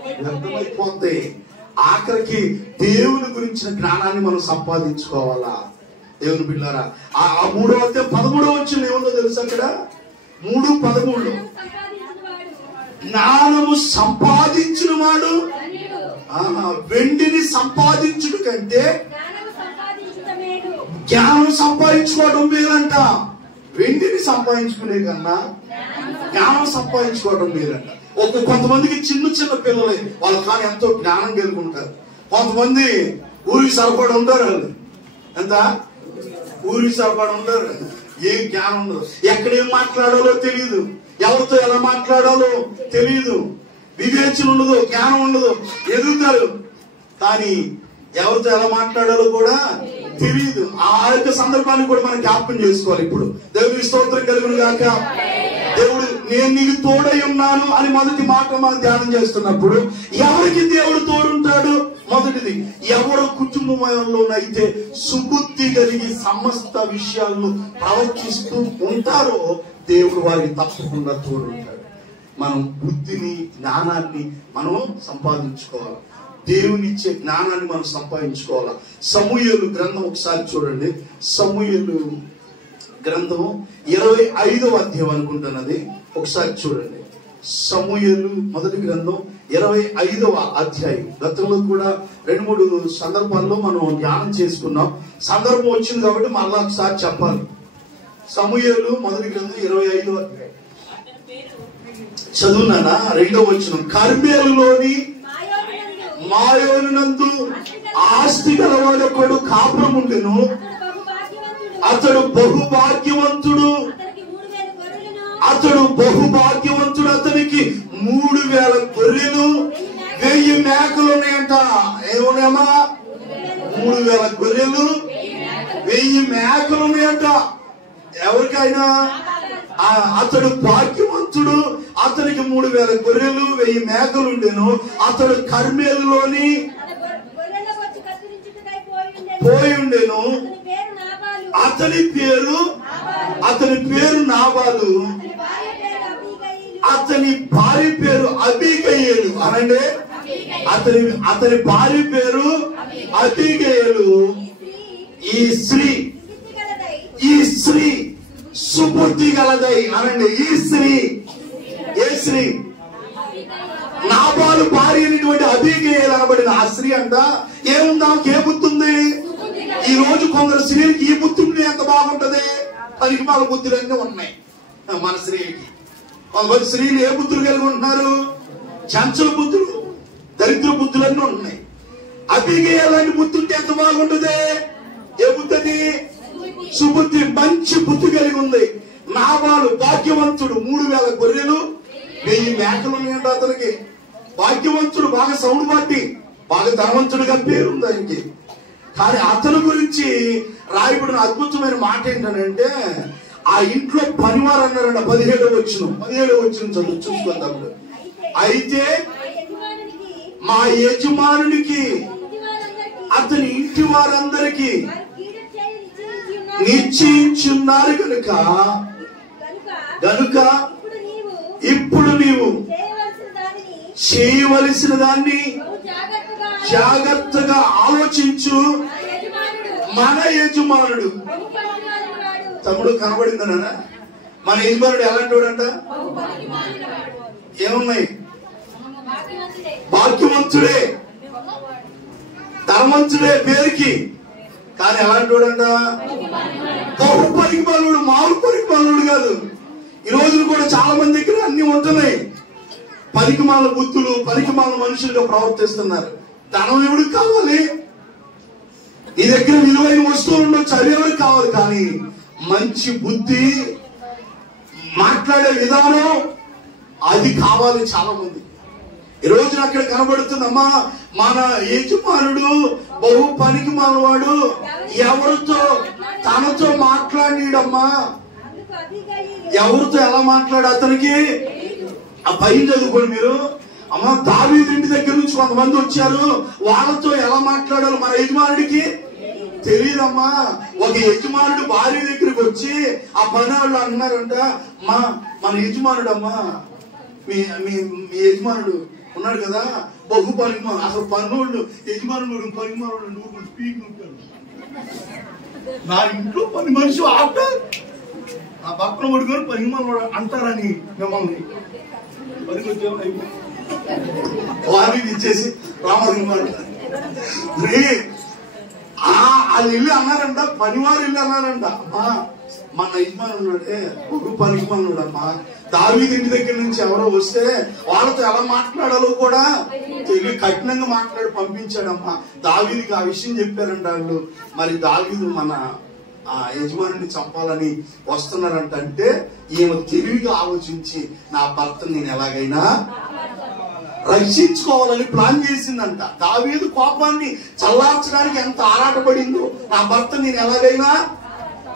వ్యర్థమైపోతాయి. ఆఖరికి దేవుని గురించిన జ్ఞానాన్ని మనం సంపాదించుకోవాలా. దేవుని బిడ్డారా, ఆ 3వ అధ్యాయం 13వ వచనం ఏముందో తెలుసు? అక్కడ 3:13 జ్ఞానము సంపాదించిన వాడు వెండిని సంపాదించుట కంటే జ్ఞానం సంపాదించుకోవడం మేలంట. వెండిని సంపాదించుకునే కన్నా జ్ఞానం సంపాదించుకోవడం మేలంట. కొంతమందికి చిన్న చిన్న పిల్లలే వాళ్ళు కానీ ఎంతో జ్ఞానం కలిగి ఉంటారు. కొంతమంది ఊరికి సరిపడ ఉంటారు. వాళ్ళు ఎంత ఊరికి సరిపడ ఉంటారు. ఏం జ్ఞానం ఉండదు. ఎక్కడేం మాట్లాడాలో తెలియదు, ఎవరితో ఎలా మాట్లాడాలో తెలియదు, వివేచన ఉండదు, జ్ఞానం ఉండదు. ఎదుగుతారు కానీ ఎవరితో ఎలా మాట్లాడాలో కూడా తెలియదు. ఆ యొక్క సందర్భాన్ని కూడా మనం జ్ఞాపకం చేసుకోవాలి. ఇప్పుడు దేవుని స్తోత్రం కలుగును గాక. దేవుడు నేను నీకు తోడై ఉన్నాను అని మొదటి మాట మనం ధ్యానం చేస్తున్నప్పుడు ఎవరికి దేవుడు తోడుంటాడు? మొదటిది, ఎవరు కుటుంబంలోనైతే సుబుద్ధి కలిగి సమస్త విషయాలను ప్రవర్తిస్తూ ఉంటారో దేవుడు వారికి తప్పకుండా తోడుంటాడు. మనం బుద్ధిని జ్ఞానాన్ని మనం సంపాదించుకోవాలి. దేవుని ఇచ్చే జ్ఞానాన్ని మనం సంపాదించుకోవాలి. సమూయేలు గ్రంథం ఒకసారి చూడండి. సమూయేలు గ్రంథం 25వ అధ్యాయం అనుకుంటున్నది. ఒకసారి చూడండి. సమూయేలు మొదటి గ్రంథం 25వ అధ్యాయం. గతంలో కూడా 2-3 సందర్భాల్లో మనం ధ్యానం చేసుకున్నాం. సందర్భం వచ్చింది కాబట్టి మళ్ళా ఒకసారి చెప్పాలి. సమూయేలు మొదటి గ్రంథం 25వ అధ్యాయం చదువునానా 2వ వచనం. కర్మేలులోని మాయోనునందు ఆస్తి గలవాడొకడు కాపురం ఉండెను. అతడు బహుభాగ్యవంతుడు. అతనికి 3000 గొర్రెలు 1000 మేకలు ఉన్నాయంట. ఏమున్నాయమ్మా? 3000 గొర్రెలు 1000 మేకలు ఉన్నాయంట. ఎవరికైనా అతడు భాగ్యవంతుడు. అతనికి 3000 గొర్రెలు 1000 మేకలు ఉండేను. అతడు కర్మేలులోని పోయి ఉండేను. అతని పేరు నాబాలు. అతని భార్య పేరు అబీగయేలు. అనండి, అతని భార్య పేరు అబీగయేలు. ఈ స్త్రీ సుబుద్ధి గలదై. అనండి, ఈ స్త్రీ ఏ స్త్రీ? నాబాలు భార్య అయినటువంటి అబీగయేలు అనబడిన ఆ స్త్రీ అంట. ఏముందా? ఏ బుద్ధి ఉంది? ఈ రోజు కొందరు స్త్రీలకి ఈ బుద్ధి ఉంటే ఎంత బాగుంటది. పరిమాల బుద్ధులన్నీ ఉన్నాయి మన స్త్రీలకి. కొంతమంది స్త్రీలు ఏ బుద్ధులు కలిగి ఉంటున్నారు? చంచల బుద్ధులు, దరిద్ర బుద్ధులన్నీ ఉన్నాయి. అబీగయేలు బుద్ధి ఉంటే ఎంత బాగుంటది. ఏ బుద్ధి? సుబుద్ధి, మంచి బుద్ధి కలిగి ఉంది. నాబాలు భాగ్యవంతుడు. 3000 గొర్రెలు 1000 మేకలు ఉన్నాయంట అతనికి. భాగ్యవంతుడు, బాగా సౌండ్ బట్టి బాగా ధనవంతుడిగా పేరుంది ఆయనకి. కానీ అతని గురించి రాయబడిన అద్భుతమైన మాట ఏంటంటే, ఆ ఇంట్లో పనివారు అన్నారంట. 17వ వచనం చదువు చూసుకుందాం. అయితే మా యజమానునికి అతని ఇంటి వారందరికీ నిశ్చయించున్నారు కనుక ఇప్పుడు నీవు చేయవలసిన దాన్ని జాగ్రత్తగా ఆలోచించు. మన యజమానుడు తమ్ముడు కనబడిందనా? మన యజమానుడు ఎలాంటి వాడంట? ఏమున్నాయి? భాగ్యవంతుడే, ధనవంతుడే పేరుకి. కానీ ఎలాంటి వాడంట? బహు పరిమాణుడు, మామూలు పరిమాణుడు కాదు. ఈ రోజులు కూడా చాలా మంది దగ్గర అన్ని ఉంటున్నాయి. పనికిమాల బుద్ధులు, పనికిమాల మనుషులుగా ప్రవర్తిస్తున్నారు. ధనం ఎవరికి కావాలి? నీ దగ్గర విలువైన వస్తువులు ఉండొచ్చు, అవి ఎవరికి కావాలి. కానీ మంచి బుద్ధి, మాట్లాడే విధానం అది కావాలి చాలా మంది. ఈ రోజున అక్కడ కనబడుతుందమ్మా, మన యజమానుడు బహు పనికి మానవాడు. ఎవరితో తనతో మాట్లాడిడమ్మా, ఎవరితో ఎలా మాట్లాడు అతనికి ఆ పైన చదువుకోండి మీరు. అమ్మ, దావీదు ఇంటి దగ్గర నుంచి కొంతమంది వచ్చారు, వాళ్ళతో ఎలా మాట్లాడాలో మన యజమానుడికి తెలియదమ్మా. ఒక యజమానుడు భార్య దగ్గరికి వచ్చి ఆ పని వాళ్ళు అన్నారంట, మన యజమానుడు అమ్మా, మీ యజమానుడు ఉన్నాడు కదా, బహు పరిమాణం. అసలు పన్నోళ్ళు యజమానులు పరిమాణాలు నూరు పీక్ ఉంటారు. నా ఇంట్లో పని మనిషి ఆట నా పక్కన పడుకొని పరిమాణం అంటారని మిమ్మల్ని వారికి ఇచ్చేసి రామలింగారు వాళ్ళు ఇల్లు అన్నారంట, పనివారు ఇల్లు అన్నారంట. అమ్మా మన యజమాని ఉన్నాడే ఒక పనికిమానుడు అమ్మా, దావీదు ఇంటి దగ్గర నుంచి ఎవరో వస్తే వాళ్ళతో ఎలా మాట్లాడాలో కూడా తెలియ కఠినంగా మాట్లాడి పంపించాడమ్మా. దావీదుకి ఆ విషయం చెప్పారంట వాళ్ళు. మరి దావీదు మన యజమానిని చంపాలని వస్తున్నారంట. అంటే ఈమె తెలివిగా ఆలోచించి నా భర్తను నేను ఎలాగైనా రక్షించుకోవాలని ప్లాన్ చేసిందంట. దావీదు కోపాన్ని చల్లార్చడానికి ఎంత ఆరాటపడిందో, నా భర్త నేను ఎలాగైనా,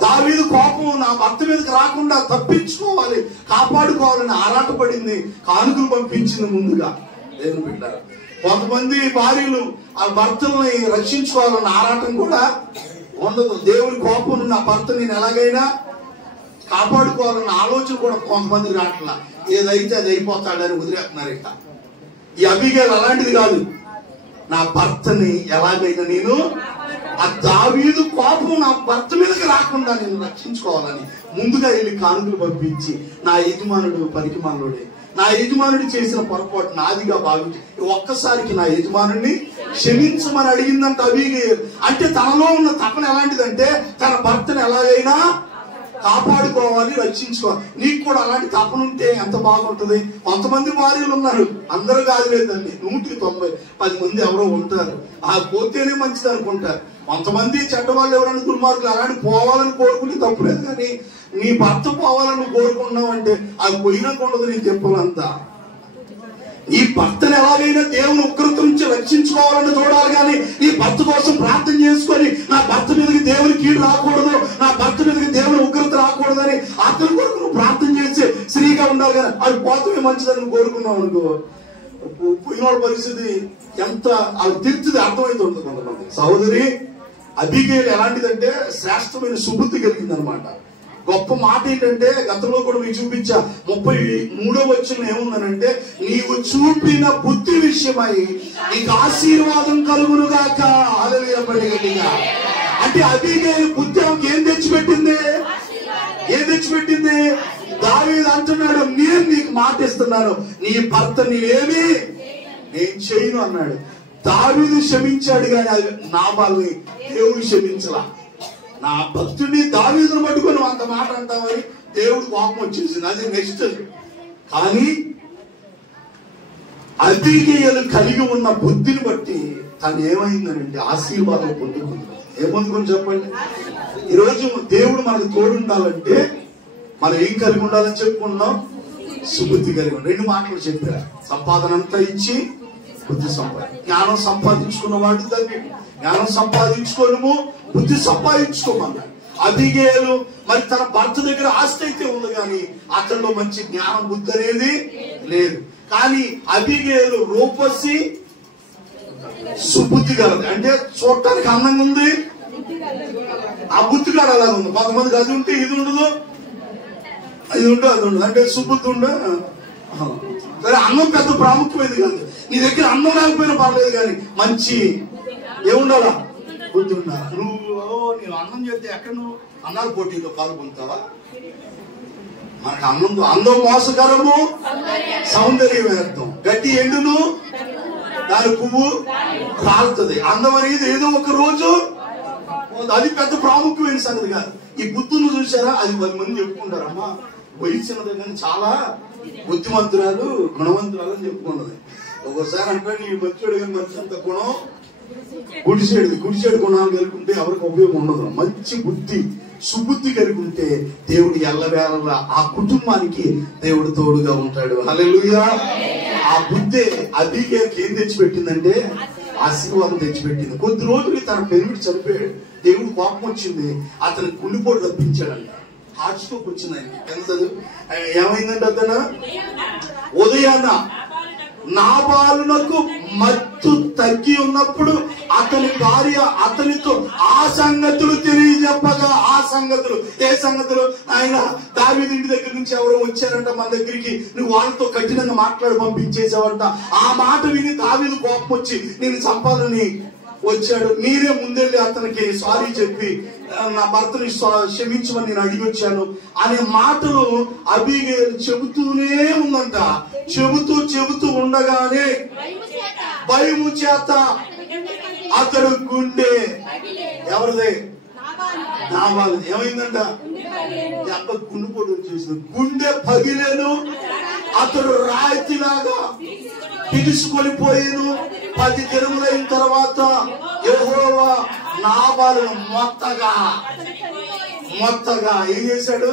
దావీదు కోపం నా భర్త మీదకి రాకుండా తప్పించుకోవాలి, కాపాడుకోవాలని ఆరాటపడింది. కానుకలు పంపించింది ముందుగా. దేవుని బిడ్డలారా, కొంతమంది భార్యలు ఆ భర్తల్ని రక్షించుకోవాలన్న ఆరాటం కూడా ఉండదు. దేవుని కోపం నా భర్త నేను ఎలాగైనా కాపాడుకోవాలన్న ఆలోచన కూడా కొంతమంది రావట్లా. ఏదైతే అది అయిపోతాడని వదిలేస్తున్నారు. ఇక ఈ అబిగైల్ అలాంటిది కాదు. నా భర్తని ఎలాగైనా నేను, ఆ దావీదు కోపం నా భర్త మీదకి రాకుండా నేను రక్షించుకోవాలని ముందుగా వెళ్ళి కానుకలు పంపించి, నా యజమానుడు పనికిమానుడే, నా యజమానుడు చేసిన పొరపాటు నాదిగా భావించి ఒక్కసారికి నా యజమానుడిని క్షమించమని అడిగిందంట అబీగైల్. అంటే తనలో ఉన్న తపన ఎలాంటిదంటే తన భర్తను ఎలాగైనా కాపాడుకోవాలి, రక్షించుకోవాలి. నీకు కూడా అలాంటి తపన ఉంటే ఎంత బాగుంటది. కొంతమంది భార్యలు ఉన్నారు, అందరూ కాదు లేదండి, 190 మంది ఎవరో ఉంటారు. ఆ పోతేనే మంచిది అనుకుంటారు. కొంతమంది చెడ్డవాళ్ళు ఎవరైనా దుర్మార్గులు అలాంటి పోవాలని కోరుకుని తప్పులేదు. కానీ నీ భర్త పోవాలని కోరుకున్నావు అంటే అది పోయినాక ఉండదు నీ చెప్పలంతా. ఈ భర్తను ఎలాగైనా దేవుని ఉగ్రత నుంచి రక్షించుకోవాలని చూడాలి. కానీ ఈ భర్త కోసం ప్రార్థన చేసుకొని నా భర్త మీదకి దేవుని కీడు రాకూడదు, నా భర్త మీదకి దేవుని ఉగ్రత రాకూడదని అతని కొరకు నువ్వు ప్రార్థన చేసి స్త్రీగా ఉండాలి. కానీ అది పోతమే మంచిదని నువ్వు కోరుకున్నావు అనుకో, పోయిన పరిస్థితి ఎంత అది తీర్చిది అర్థమైతే ఉంటుంది. కొంతమంది సహోదరి అబీగైల్ ఎలాంటిదంటే శ్రేష్టమైన సుబుద్ధి కలిగింది అనమాట. గొప్ప మాట ఏంటంటే గతంలో కూడా మీకు చూపించా, 33వ వచనం ఏముందనంటే, నీవు చూపిన బుద్ధి విషయమై నీకు ఆశీర్వాదం కలుగునుగాక. హల్లెలూయా. అంటే అబీగైల్ బుద్ధి ఏం తెచ్చిపెట్టింది? ఏం తెచ్చిపెట్టింది? దావీదు అంటున్నాడు, నేను నీకు మాట ఇస్తున్నాను, నీ భర్త నేనేమి నేను చేయను అన్నాడు. దావీదు క్షమించాడు, కానీ నాబాల్ని దేవుడు క్షమించలా. నా భక్తుడిని దావీదును పట్టుకొని అంత మాట అంటామని దేవుడు కోపం వచ్చేసింది. అది నెక్స్ట్. కానీ అబీగైల్ కలిగి ఉన్న బుద్ధిని బట్టి తను ఏమైందనంటే ఆశీర్వాదం పొందుకుంది. ఏమొందుకొని చెప్పండి. ఈరోజు దేవుడు మనకు తోడు ఉండాలంటే మనం ఏం కలిగి ఉండాలని చెప్పుకున్నాం? సుబుద్ధి కలిగి ఉండాలి. 2 మాటలు చెప్పారు. సంపాదన అంతా ఇచ్చి బుద్ధి జ్ఞానం సంపాదించుకున్న వాడు దాన్ని జ్ఞానం సంపాదించుకోను, బుద్ధి సంపాదించుకోమన్నాడు. అబీగైల్ మరి తన భర్త దగ్గర ఆస్తి అయితే ఉంది, కానీ అతనిలో మంచి జ్ఞానం బుద్ధి అనేది లేదు. కానీ అబీగైల్ రూపసి సుబుద్ధి కలదు. అంటే చూడటానికి అందంగా ఉంది, ఆ బుద్ధి కాదు అలా ఉంది. కొంతమందికి అది ఉంటే ఇది ఉండదు, అది ఉండదు, అది ఉండదు. అంటే సుబుద్ధి ఉండ సరే. అన్నం పెద్ద ప్రాముఖ్యమైనది కాదు. నీ దగ్గర అన్నం లేకపోయినా పర్లేదు, కానీ మంచి ఏముండాలా? బుద్ధి ఉండాలి. నేను అన్నం చేస్తే ఎక్కడ నువ్వు అన్నాల పోటీలో పాల్గొంటావా? మనకు అందం మోసకరము, సౌందర్యం వ్యర్థం. గట్టి ఎండును దాని పువ్వు కాలుతుంది. అందం అనేది ఏదో ఒక రోజు, అది పెద్ద ప్రాముఖ్యమైన సంగతి కాదు. ఈ బుద్ధును చూసారా? అది 10 మంది చెప్పుకుంటారు, అమ్మా వయసున్నది కానీ చాలా బుద్ధిమంతురాలు, గుణవంతురాలు అని చెప్పుకున్నది. ఒక్కోసారి అంటే నీ మంచోడు కానీ మంచి అంత గుణం గుడిసేడు గుణాలు కలుగుంటే ఎవరికి ఉపయోగం ఉండదు. మంచి బుద్ధి సుబుద్ధి కలిగి ఉంటే దేవుడు ఎల్లవేళలా ఆ కుటుంబానికి దేవుడు తోడుగా ఉంటాడు. హల్లెలూయా. ఆ బుద్ధే అబీగైల్కి ఏం తెచ్చిపెట్టిందంటే ఆశీర్వాదం తెచ్చిపెట్టింది. కొద్ది రోజులు తన పెరుగుడు చనిపోయాడు. దేవుడు కోపం వచ్చింది, అతను గుండెపోటు తప్పించాడంట. హార్ట్ స్ట్రోక్ వచ్చింది ఆయనకి. ఏమైందంటే అతను ఉదయాన్న నాబాలునకు మత్తు తగ్గి ఉన్నప్పుడు అతని భార్య అతనితో ఆ సంగతులు తెలియజెప్పగా, ఆ సంగతులు ఏ సంగతులు? ఆయన దావీదు ఇంటి దగ్గర నుంచి ఎవరో వచ్చారంట మన దగ్గరికి, నువ్వు వాళ్ళతో కఠినంగా మాట్లాడి పంపించేసావంట. ఆ మాట విని దావీదు కోపం వచ్చి నేను చంపాలని వచ్చాడు. మీరే ముందెళ్ళి అతనికి సారీ చెప్పి నా భర్తని క్షమించమని నేను అడిగి వచ్చాను అనే మాటలు అబీగైల్ చెబుతూనే ఉందంట. చెబుతూ ఉండగానే భయము చేత అతడు గుండె ఎవరిదే? నాబాలు. ఏమైందంట? గుండెపోటు వచ్చేసింది. గుండె పగిలేను, అతడు రాయితీలాగా పిలుచుకొని పోయాను. 10 దినములైన తర్వాత యెహోవా నాబాలును మొత్తగా ఏం చేశాడు?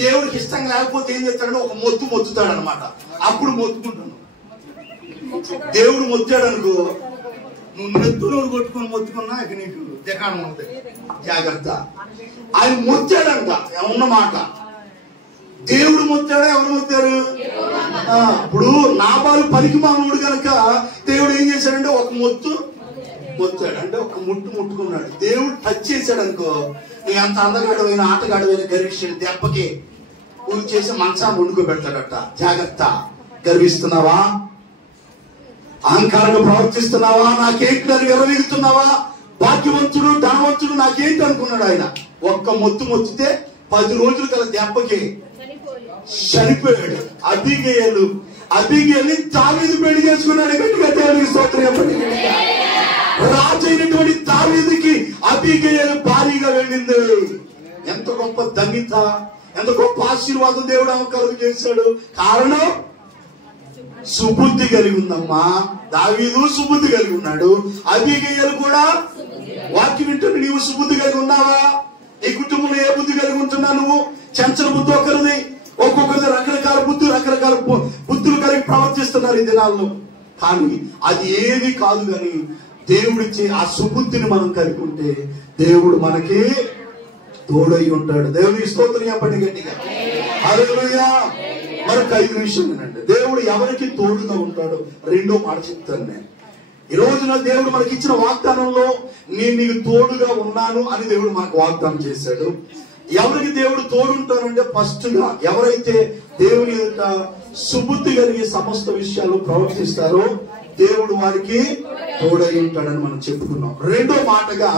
దేవుడికి ఇష్టం లేకపోతే ఏం చేస్తాడు? ఒక మొత్తుతాడు అనమాట. అప్పుడు మొత్తుకుంటాను. దేవుడు మొత్తాడు అనుకో, నువ్వు నెత్తులో కొట్టుకొని మొత్తుకున్నా ఇక నీకు దిగాణం ఉంటుంది. జాగ్రత్త. ఆయన మొత్తాడంట ఉన్నమాట. దేవుడు మొత్తాడా? ఎవరు మొత్తారు? ఇప్పుడు నాబాలు పనికి మానవుడు కనుక దేవుడు ఏం చేశాడంటే ఒక మొత్తాడు. అంటే ఒక ముట్టుకున్నాడు. దేవుడు టచ్ చేశాడు అనుకో, నువ్వు ఎంత అందగాడమైన ఆటగాడమైన గర్విష్యుడు దెబ్బకి ఊరు చేసి మంచాన్ని వండుకోబెడతాడట. జాగ్రత్త. గర్విస్తున్నావా? అహంకారంగా ప్రవర్తిస్తున్నావా? నాకేంటి అని విరవీగుతున్నావా? భాగ్యవంతుడు ధనవంతుడు నాకేంటి అనుకున్నాడు ఆయన. ఒక్క మొత్తితే 10 రోజులు కల దెబ్బకి చనిపోయాడు. అబీగైల్ని దావీదు పెళ్లి చేసుకున్నాడు. గట్టిగా దేవునికి స్తోత్రం చెప్పండి. రాజు అయినటువంటి దావీదుకి అబీగైల్ భారీగా వెళ్ళింది. ఎంత గొప్ప ధన్యత, ఎంత గొప్ప ఆశీర్వాదం దేవుడు ఆమె కలుగు చేశాడు. కారణం సుబుద్ధి కలిగి ఉందమ్మా. దావీదు సుబుద్ధి కలిగి ఉన్నాడు. అబీగైల్ కూడా వాక్యం వింటుంది. నీవు సుబుద్ధి కలిగి ఉన్నావా? ఈ కుటుంబంలో ఏ బుద్ధి కలిగి ఉంటున్నా? నువ్వు చంచల బుద్ధి ఒకరిది, ఒక్కొక్కరిది రకరకాల బుద్ధులు కలిగి ప్రవర్తిస్తున్నారు ఈ దినాల్లో. కానీ అది ఏది కాదు. కానీ దేవుడిచ్చే ఆ సుబుద్ధిని మనం కలిగి ఉంటే దేవుడు మనకి తోడై ఉంటాడు. దేవుడికి స్తోత్రం చెప్పండి గట్టిగా. హల్లెలూయా. మరొక 5 నిమిషాలు వినండి. దేవుడు ఎవరికి తోడుగా ఉంటాడో రెండో మాట చెప్తాను నేను. ఈ రోజున దేవుడు మనకి ఇచ్చిన వాగ్దానంలో నేను నీకు తోడుగా ఉన్నాను అని దేవుడు మనకు వాగ్దానం చేశాడు. ఎవరికి దేవుడు తోడుంటారంటే ఫస్ట్ గా ఎవరైతే దేవుని యొక్క సుబుద్ధి కలిగి సమస్త విషయాలు ప్రవర్తిస్తారో దేవుడు వారికి తోడై ఉంటాడని మనం చెప్పుకున్నాం. రెండో మాటగా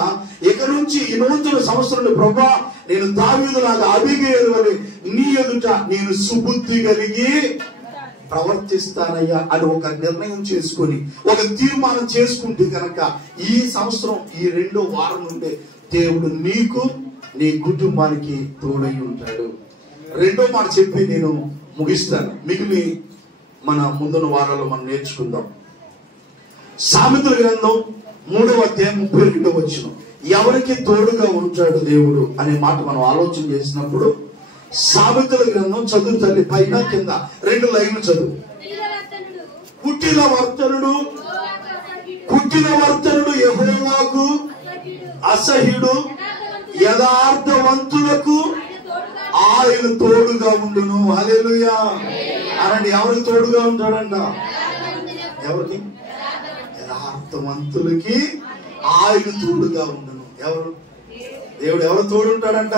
ఇక నుంచి ఈ నూతన సంవత్సరంలో ప్రభువా నేను దావీదులాగా అబీగైలు అని నీ ఎదుట నేను సుబుద్ధి కలిగి ప్రవర్తిస్తానయ్యా అని ఒక నిర్ణయం చేసుకొని ఒక తీర్మానం చేసుకుంటే కనుక ఈ సంవత్సరం ఈ 2వ వారం నుండి దేవుడు నీకు నీ కుటుంబానికి తోడై ఉంటాడు. రెండో మాట చెప్పి నేను ముగిస్తాను. మిగిలి మన ముందున్న వారాల్లో మనం నేర్చుకుందాం. సామెతల గ్రంథం 3వ అధ్యాయం 32వ వచనం. ఎవరికి తోడుగా ఉంటాడు దేవుడు అనే మాట మనం ఆలోచన చేసినప్పుడు సామెతల గ్రంథం చదువు తల్లి, పైన కింద 2 లైన్లు చదువు. కుటిల వర్తనుడు యెహోవాకు అసహ్యుడు, యథార్థవంతులకు ఆయన తోడుగా ఉండును. హల్లెలూయా అనండి. ఎవరికి తోడుగా ఉంటాడంట? ఎవరికి? యథార్థవంతులకి ఆయన తోడుగా ఉండును. ఎవరు? దేవుడు ఎవరు తోడుంటాడంట?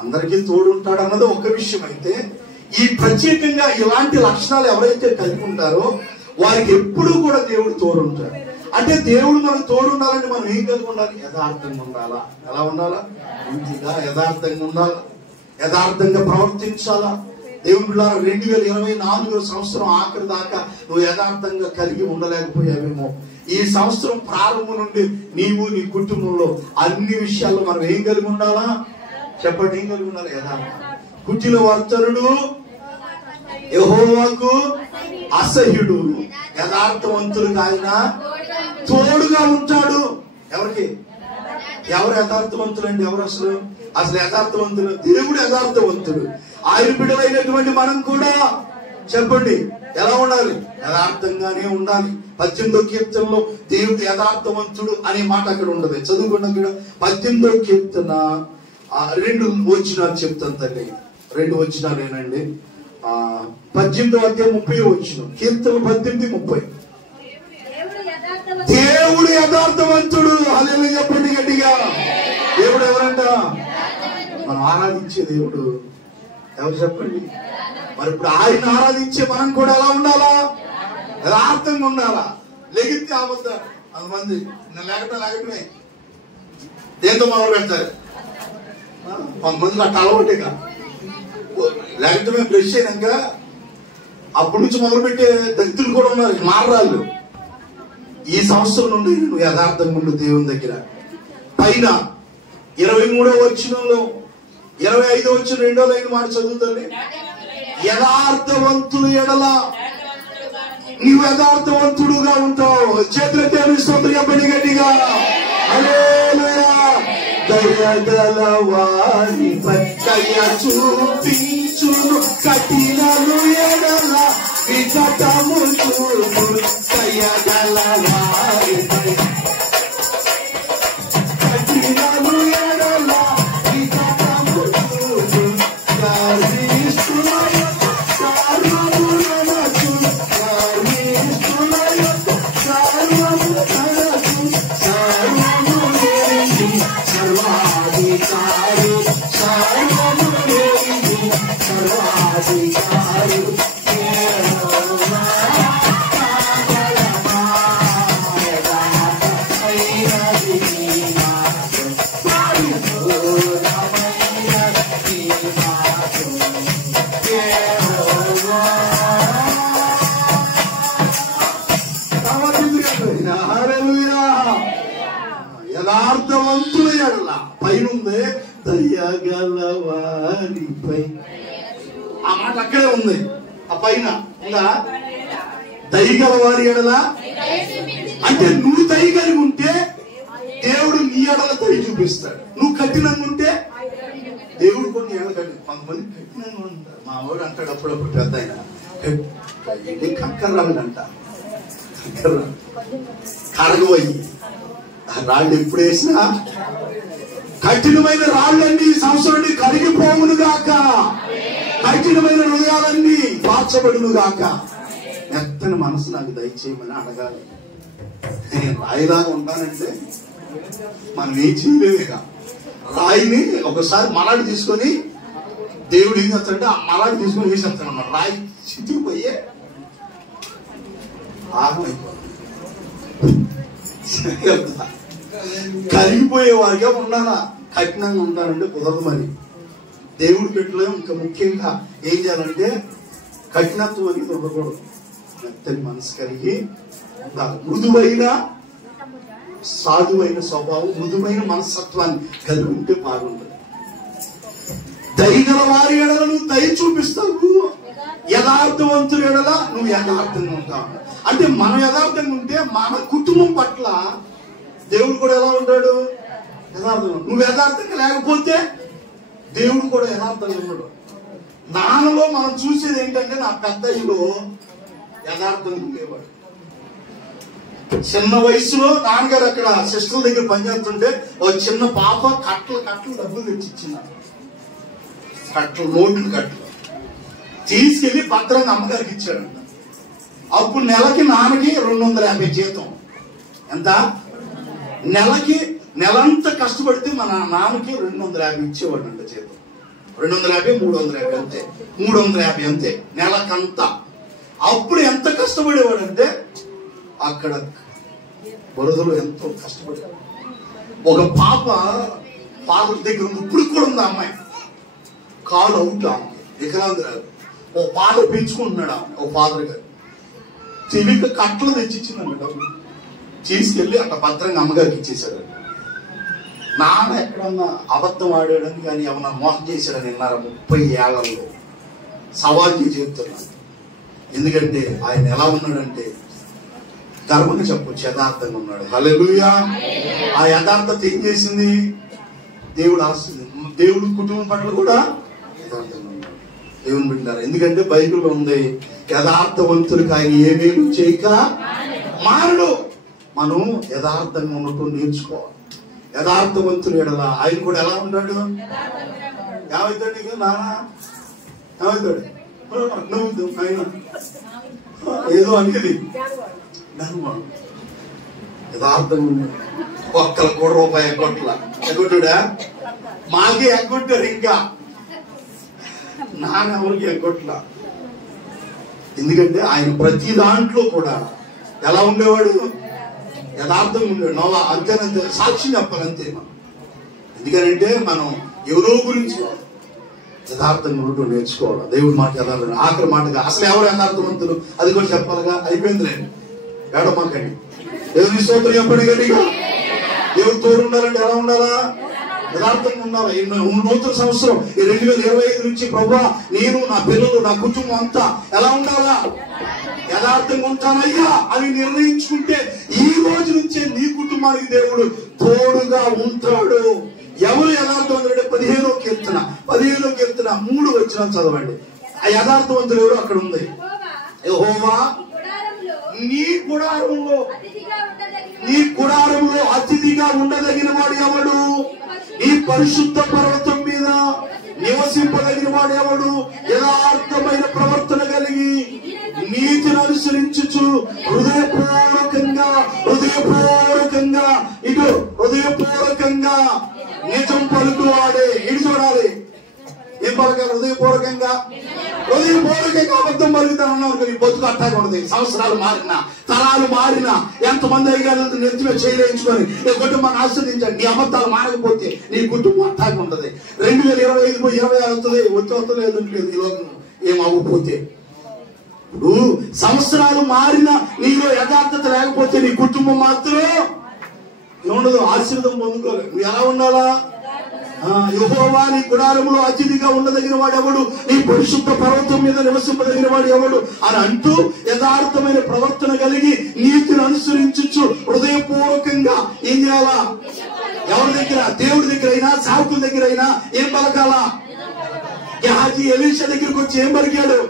అందరికీ తోడుంటాడు అన్నది ఒక విషయం. అయితే ఈ ప్రత్యేకంగా ఇలాంటి లక్షణాలు ఎవరైతే కలిగి ఉంటారో వారికి ఎప్పుడూ కూడా దేవుడు తోడుంటాడు. అంటే దేవుడు మనకు తోడు ఉండాలంటే మనం ఏం కలిగి ఉండాలి? యథార్థంగా ఉండాలా? ఎలా ఉండాలా? ఇంటిగా యథార్థంగా ఉండాలా? యథార్థంగా ప్రవర్తించాలా? దేవుడు 2024 సంవత్సరం ఆఖరి దాకా నువ్వు యథార్థంగా కలిగి ఉండలేకపోయావేమో. ఈ సంవత్సరం ప్రారంభం నుండి నీవు నీ కుటుంబంలో అన్ని విషయాల్లో మనం ఏం కలిగి ఉండాలా? చెప్పండి, ఏం కలిగి ఉండాలి? యథార్థం. కుటిల వర్తనుడు యెహోవాకు అసహ్యుడు, యథార్థవంతులకు ఆయన తోడుగా ఉంటాడు. ఎవరికి? ఎవరు యథార్థవంతులండి? ఎవరు అసలు యథార్థవంతులు? దేవుడు యథార్థవంతుడు. ఆయన బిడ్డలైనటువంటి మనం కూడా చెప్పండి ఎలా ఉండాలి? యథార్థంగానే ఉండాలి. 18వ కీర్తనలో దేవుడు యథార్థవంతుడు అనే మాట అక్కడ ఉండదు. చదువుకున్న 18వ కీర్తన 2 వచనాలు చెప్తాను తల్లి. 2 వచనాలేనండి. 18వ అధ్యాయం 30వ వచనం. కీర్తన 18:30. దేవుడు యథార్థవంతుడు. హల్లెలూయా చెప్పండి గట్టిగా. దేవుడు ఎవరంట? మనం ఆరాధించే దేవుడు ఎవరు చెప్పండి? మరి ఇప్పుడు ఆయన ఆరాధించే మనం కూడా ఎలా ఉండాలా? యథార్థంగా ఉండాలా? లెగితే ఆపద్దారు అంతమంది లేకటమే దేంతో మొదలు పెడతారు. కొంతమంది అట్లా అలవాటుగా లేకటమే బ్రష్ అయినాక అప్పటి నుంచి మొదలు పెట్టే దళితులు కూడా ఉన్నారు, మారరాళ్ళు. ఈ సంవత్సరం నుండి నువ్వు యథార్థంగా ఉండు దేవుని దగ్గర. పైన 23వ వచనంలో 25వ వచనం 2వ లైన్ మాట చదువుతుంది. యథార్థవంతులు ఎడల నీవు యథార్థవంతుడుగా ఉంటావు. చేతులెత్తి స్తోత్రం చెప్పండి గట్టిగా. హల్లెలూయా. దయగల వారిపై దయ చూపించును, కఠినలు ఎడల వికటము చూపును. దయగల వారిపై కఠినలు ఎడల వికటము చూపును. యథార్థవంతులు ఎడల పైనుంది దయగల వారిపై. ఆ మాట అక్కడే ఉంది. ఆ పైన ఉందా? దయగల వారి ఎడల అంటే నువ్వు దయ కలిగి ఉంటే దేవుడు నీ ఎడల దయ చూపిస్తాడు. నువ్వు కఠినంగా ఉంటే దేవుడు కొన్ని ఏళ్ళ కట్టి. కొంతమంది కఠినంగా ఉంటారు. మా వాడు అంటాడు అప్పుడప్పుడు పెద్ద ఆయన కంకర్రాళ్ళు అంట. కంకర్రాళ్ళు కరగవయ్యి రాళ్ళు ఎప్పుడు వేసినా కఠినమైన రాళ్ళన్నీ ఈ సంవత్సరం కరిగిపోవును గాక. కఠినమైన హృదయాలన్నీ మార్చబడును గాక. మెత్తని మనసు నాకు దయచేయమని అడగాలి. నేను రాయిలాగా ఉంటానంటే మనం ఏం చేయలేదుగా. రాయిని ఒకసారి మలాడి తీసుకొని దేవుడు ఏం చేస్తాడంటే ఆ మలాడి తీసుకొని వేసేస్తాడు అన్నమాట. రాయి చితికిపోయే కరిగిపోయే వారిగా ఉండాలా. కఠినంగా ఉంటానంటే కుదరదు. మరి దేవుడి పెట్టలో ఇంకా ముఖ్యంగా ఏం చేయాలంటే కఠినత్వం అనేది ఉండకూడదు. మెత్తని మనసు కలిగి ఉండాలి. మృదువైన సాధువైన స్వభావం, మృదువైన మనస్తత్వాన్ని కలిగి ఉంటే బాగుంటుంది. దయగల వారి ఎడల నువ్వు దయ చూపిస్తావు. యథార్థవంతుల ఎడల నువ్వు యథార్థంగా ఉంటావు. అంటే మనం యథార్థంగా ఉంటే మన కుటుంబం పట్ల దేవుడు కూడా ఎలా ఉంటాడు? యథార్థంగా. నువ్వు యథార్థంగా లేకపోతే దేవుడు కూడా యథార్థంగా ఉన్నాడు. నాన్నలో మనం చూసేది ఏంటంటే నా పెద్దయ్యలో యథార్థంగా ఉండేవాడు. చిన్న వయసులో నాన్నగారు అక్కడ సిస్టర్ దగ్గర పనిచేస్తుంటే ఒక చిన్న పాప కట్టలు డబ్బులు తెచ్చిచ్చినారు. నోట్లు కట్టలు తీసుకెళ్లి భద్రంగా అమ్మగారికి ఇచ్చాడంట. అప్పుడు నెలకి నాన్నకి 250 జీతం. ఎంత? నెలంతా కష్టపడితే మన నాన్నకి 250 ఇచ్చేవాడు అంట జీతం. 250, 350 అంతే. 350 అంతే నెలకంతా. అప్పుడు ఎంత కష్టపడేవాడు అంటే అక్కడ బురదలో ఎంతో కష్టపడేవాడు. ఒక పాప ఫాదర్ దగ్గర ఉంది. ఇప్పుడు కూడా ఉంది. అమ్మాయి కాలు అవుట్, ఆమె వికలాంగురాలు. ఓ ఫాదర్ పెంచుకుంటున్నాడు ఆమె. ఓ ఫాదర్ గారు తెలియక కట్టలు తెచ్చిచ్చిందండి డబ్బులు. తీసుకెళ్లి అట్లా భద్రంగా అమ్మగారికి ఇచ్చేసాడు. నాన్న ఎక్కడన్నా అబద్ధం ఆడాడని కానీ ఏమన్నా మోసం చేశాడని విన్నారా? 30 ఏళ్లలో సవాల్ చేసి చెప్తున్నాను. ఎందుకంటే ఆయన ఎలా ఉన్నాడంటే గర్వంగా చెప్పొచ్చు, యథార్థంగా ఉన్నాడు. హల్లెలూయా. ఆ యథార్థత ఏం చేసింది? దేవుడు ఆశీర్వదించాడు. దేవుడు కుటుంబం పట్ల కూడా యథార్థంగా ఉన్నాడు. దేవుని బిడ్డలారా, ఎందుకంటే బైబిల్లో ఉంది యథార్థవంతులకు ఆయన ఏమేమి చేయక మారడు. మనం యథార్థంగా ఉండటం నేర్చుకోవాలి. యథార్థవంతులు ఎడల ఆయన కూడా ఎలా ఉంటాడు? ఏమవుతాడు? నీకు నాన్న ఏమవుతాడు? నవ్వుతాడు ఆయన ఏదో అనేది యథార్థంగా ఉండేవాడు. ఒక్కరు కూడా రూపాయి ఎగ్గొట్టలా. ఎగ్గొట్టుడా? మాకే ఎగ్గొట్టారు. ఇంకా నాన్నెవరికి ఎగ్గొట్టలా. ఎందుకంటే ఆయన ప్రతి దాంట్లో కూడా ఎలా ఉండేవాడు? యథార్థంగా ఉండేవాడు. నోవా అంతేనంతే, సాక్షి చెప్పాలంతే మనం. ఎందుకంటే మనం ఎవరో గురించి యథార్థంగా ఉండటం నేర్చుకోవాలి. దేవుడి మాట యథార్థం. ఆఖరి మాటగా అసలు ఎవరు యథార్థవంతులు అది కూడా చెప్పాలిగా. అయిపోయిందిలే, ఏడమాకండి. దేవుని స్తోత్రం చెప్పండి గట్టిగా. దేవుడు తోడు ఉండాలంటే ఎలా ఉండాలా? యథార్థంగా ఉండాలి. నూతన సంవత్సరం 2025 నుంచి ప్రభువా నేను, నా పిల్లలు, నా కుటుంబం అంతా ఎలా ఉండాలా? యథార్థంగా ఉంటానయ్యా అని నిర్ణయించుకుంటే ఈ రోజు నుంచే నీ కుటుంబానికి దేవుడు తోడుగా ఉంటాడు. ఎవరు యథార్థవంతుడు? 15వ కీర్తన 3 వచనాలు చదవండి. ఆ యథార్థవంతుడు ఎవరు? అక్కడ ఉంది. యెహోవా నీ గుడారంలో అతిథిగా ఉండదగిన వాడు ఎవడు? నీ పరిశుద్ధ పర్వతం మీద నివసింపదగిన వాడు ఎవడు? యథార్థమైన ప్రవర్తన కలిగి నీతిని అనుసరించుచు హృదయపూర్వకంగా నిజం పలుకువాడే. ఇటు చూడాలి. ఏం పలకాలి? హృదయపూర్వకంగా అబద్ధం పలుకుతానన్నావు. నీ బతుకు అట్టాగా ఉండదు. సంవత్సరాలు మారినా, తరాలు మారినా, ఎంతమంది అయ్యారు నెత్తిలో చేయలేయించుకొని నీ కుటుంబాన్ని ఆస్వాదించండి. నీ అబద్ధాలు మారకపోతే నీ కుటుంబం అట్టాగా ఉండదు. 2025 26 వస్తుంది. వస్తలేదు ఈ లోకం ఏమవ్వకపోతే. ఇప్పుడు సంవత్సరాలు మారినా నీలో యథార్థత లేకపోతే నీ కుటుంబం మాత్రం ఏముండదు, ఆశీర్వాదం పొందుకోలేదు. నువ్వు ఎలా ఉండాలా? యెహోవా నీ గుడారంలో అతిథిగా ఉండదగిన వాడు ఎవడు? నీ పరిశుద్ధ పర్వతం మీద నివసింపదగిన వాడు ఎవడు అని అంటూ యథార్థమైన ప్రవర్తన కలిగి నీతిని అనుసరించు హృదయపూర్వకంగా ఏం చేయాలా? ఎవరి దగ్గర? దేవుడి దగ్గర అయినా, సావుకుల దగ్గర అయినా ఏం పలకాలా? గెహాజీ ఎలీషా దగ్గరికి వచ్చి ఏం పలికాడు?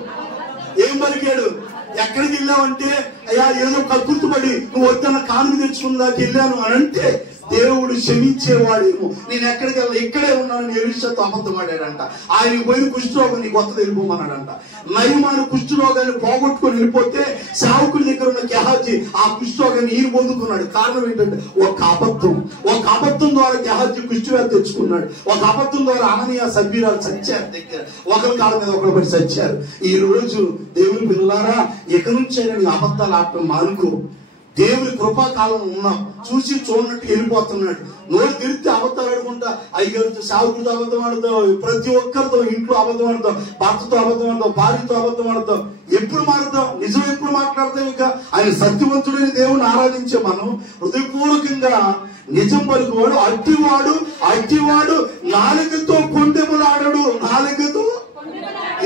ఎక్కడికి వెళ్ళావంటే అయ్యా ఏదో కక్కుర్తుపడి నువ్వు వద్దన్న కానుక తెచ్చుకున్నదాకా వెళ్ళాను అని అంటే దేవుడు క్షమించేవాడేమో. నేను ఎక్కడికి వెళ్ళా, ఇక్కడే ఉన్నాను. ఎలీషాతో అబద్ధం ఆడాడంట. ఆయనకి పోయిన కుష్ఠరోగం నీ కొత్త వెళ్ళిపోమన్నాడంట. నయమాను కుష్ఠరోగాన్ని పోగొట్టుకొని వెళ్ళిపోతే సేవకుడి దగ్గర ఉన్న గెహాజీ ఆ కుష్ఠరోగాన్ని ఈయన పొందుకున్నాడు. కారణం ఏంటంటే ఒక అబద్ధం ద్వారా గెహాజీ కుష్ఠవ్యాధి తెచ్చుకున్నాడు. ఒక అబద్ధం ద్వారా అననీయ సభ్యురాలు చచ్చారు. దగ్గర ఒకరి కాళ్ళ మీద ఒకరు పడి చచ్చారు. ఈ రోజు దేవుని పిల్లలారా, ఇక నుంచి నీ అబద్ధాలు ఆడటం మానుకో. దేవుని కృపాకాలం ఉన్నాం. చూసి చూడనట్టు వెళ్ళిపోతున్నాడు. నోరు తిరిగితే అబద్ధాలు ఆడుకుంటా, అయ్యగారితో, సావుకుడితో అబద్ధం ఆడతావు, ప్రతి ఒక్కరితో ఇంట్లో అబద్ధం ఆడతావు, భర్తతో అబద్ధం ఆడతావు, భార్యతో అబద్ధం ఆడతావు. ఎప్పుడు మారుతావు? నిజం ఎప్పుడు మాట్లాడతావు? ఇక ఆయన సత్యవంతుడైన దేవుని ఆరాధించే మనం హృదయపూర్వకంగా నిజం పలుకువాడు. అట్టివాడు నాలుకతో కొండెములాడడు. నాలుకతో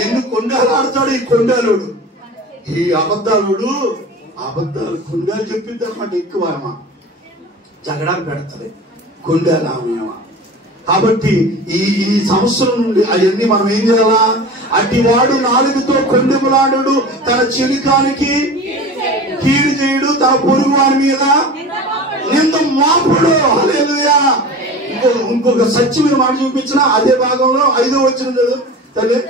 ఎన్ని కొండాలు ఆడతాడు ఈ కొండాలుడు. ఈ అబద్ధాలు కొండాలు చెప్పింది అనమాట. ఎక్కువ జగడాలు పెడతారు కొండాలు ఆమెమా. కాబట్టి ఈ సంవత్సరం నుండి అవన్నీ మనం ఏం చేయాలా? అట్టివాడు నాలుగుతో కొండెములాడు, తన చెలికానికి కీడు చేయుడు, తన పొరుగు వారి మీద నింద మోపుడు. హల్లెలూయా. ఇంకొక సత్యమైన మాట చూపించిన అదే భాగంలో 5వ వచనం చదువు తల్లి.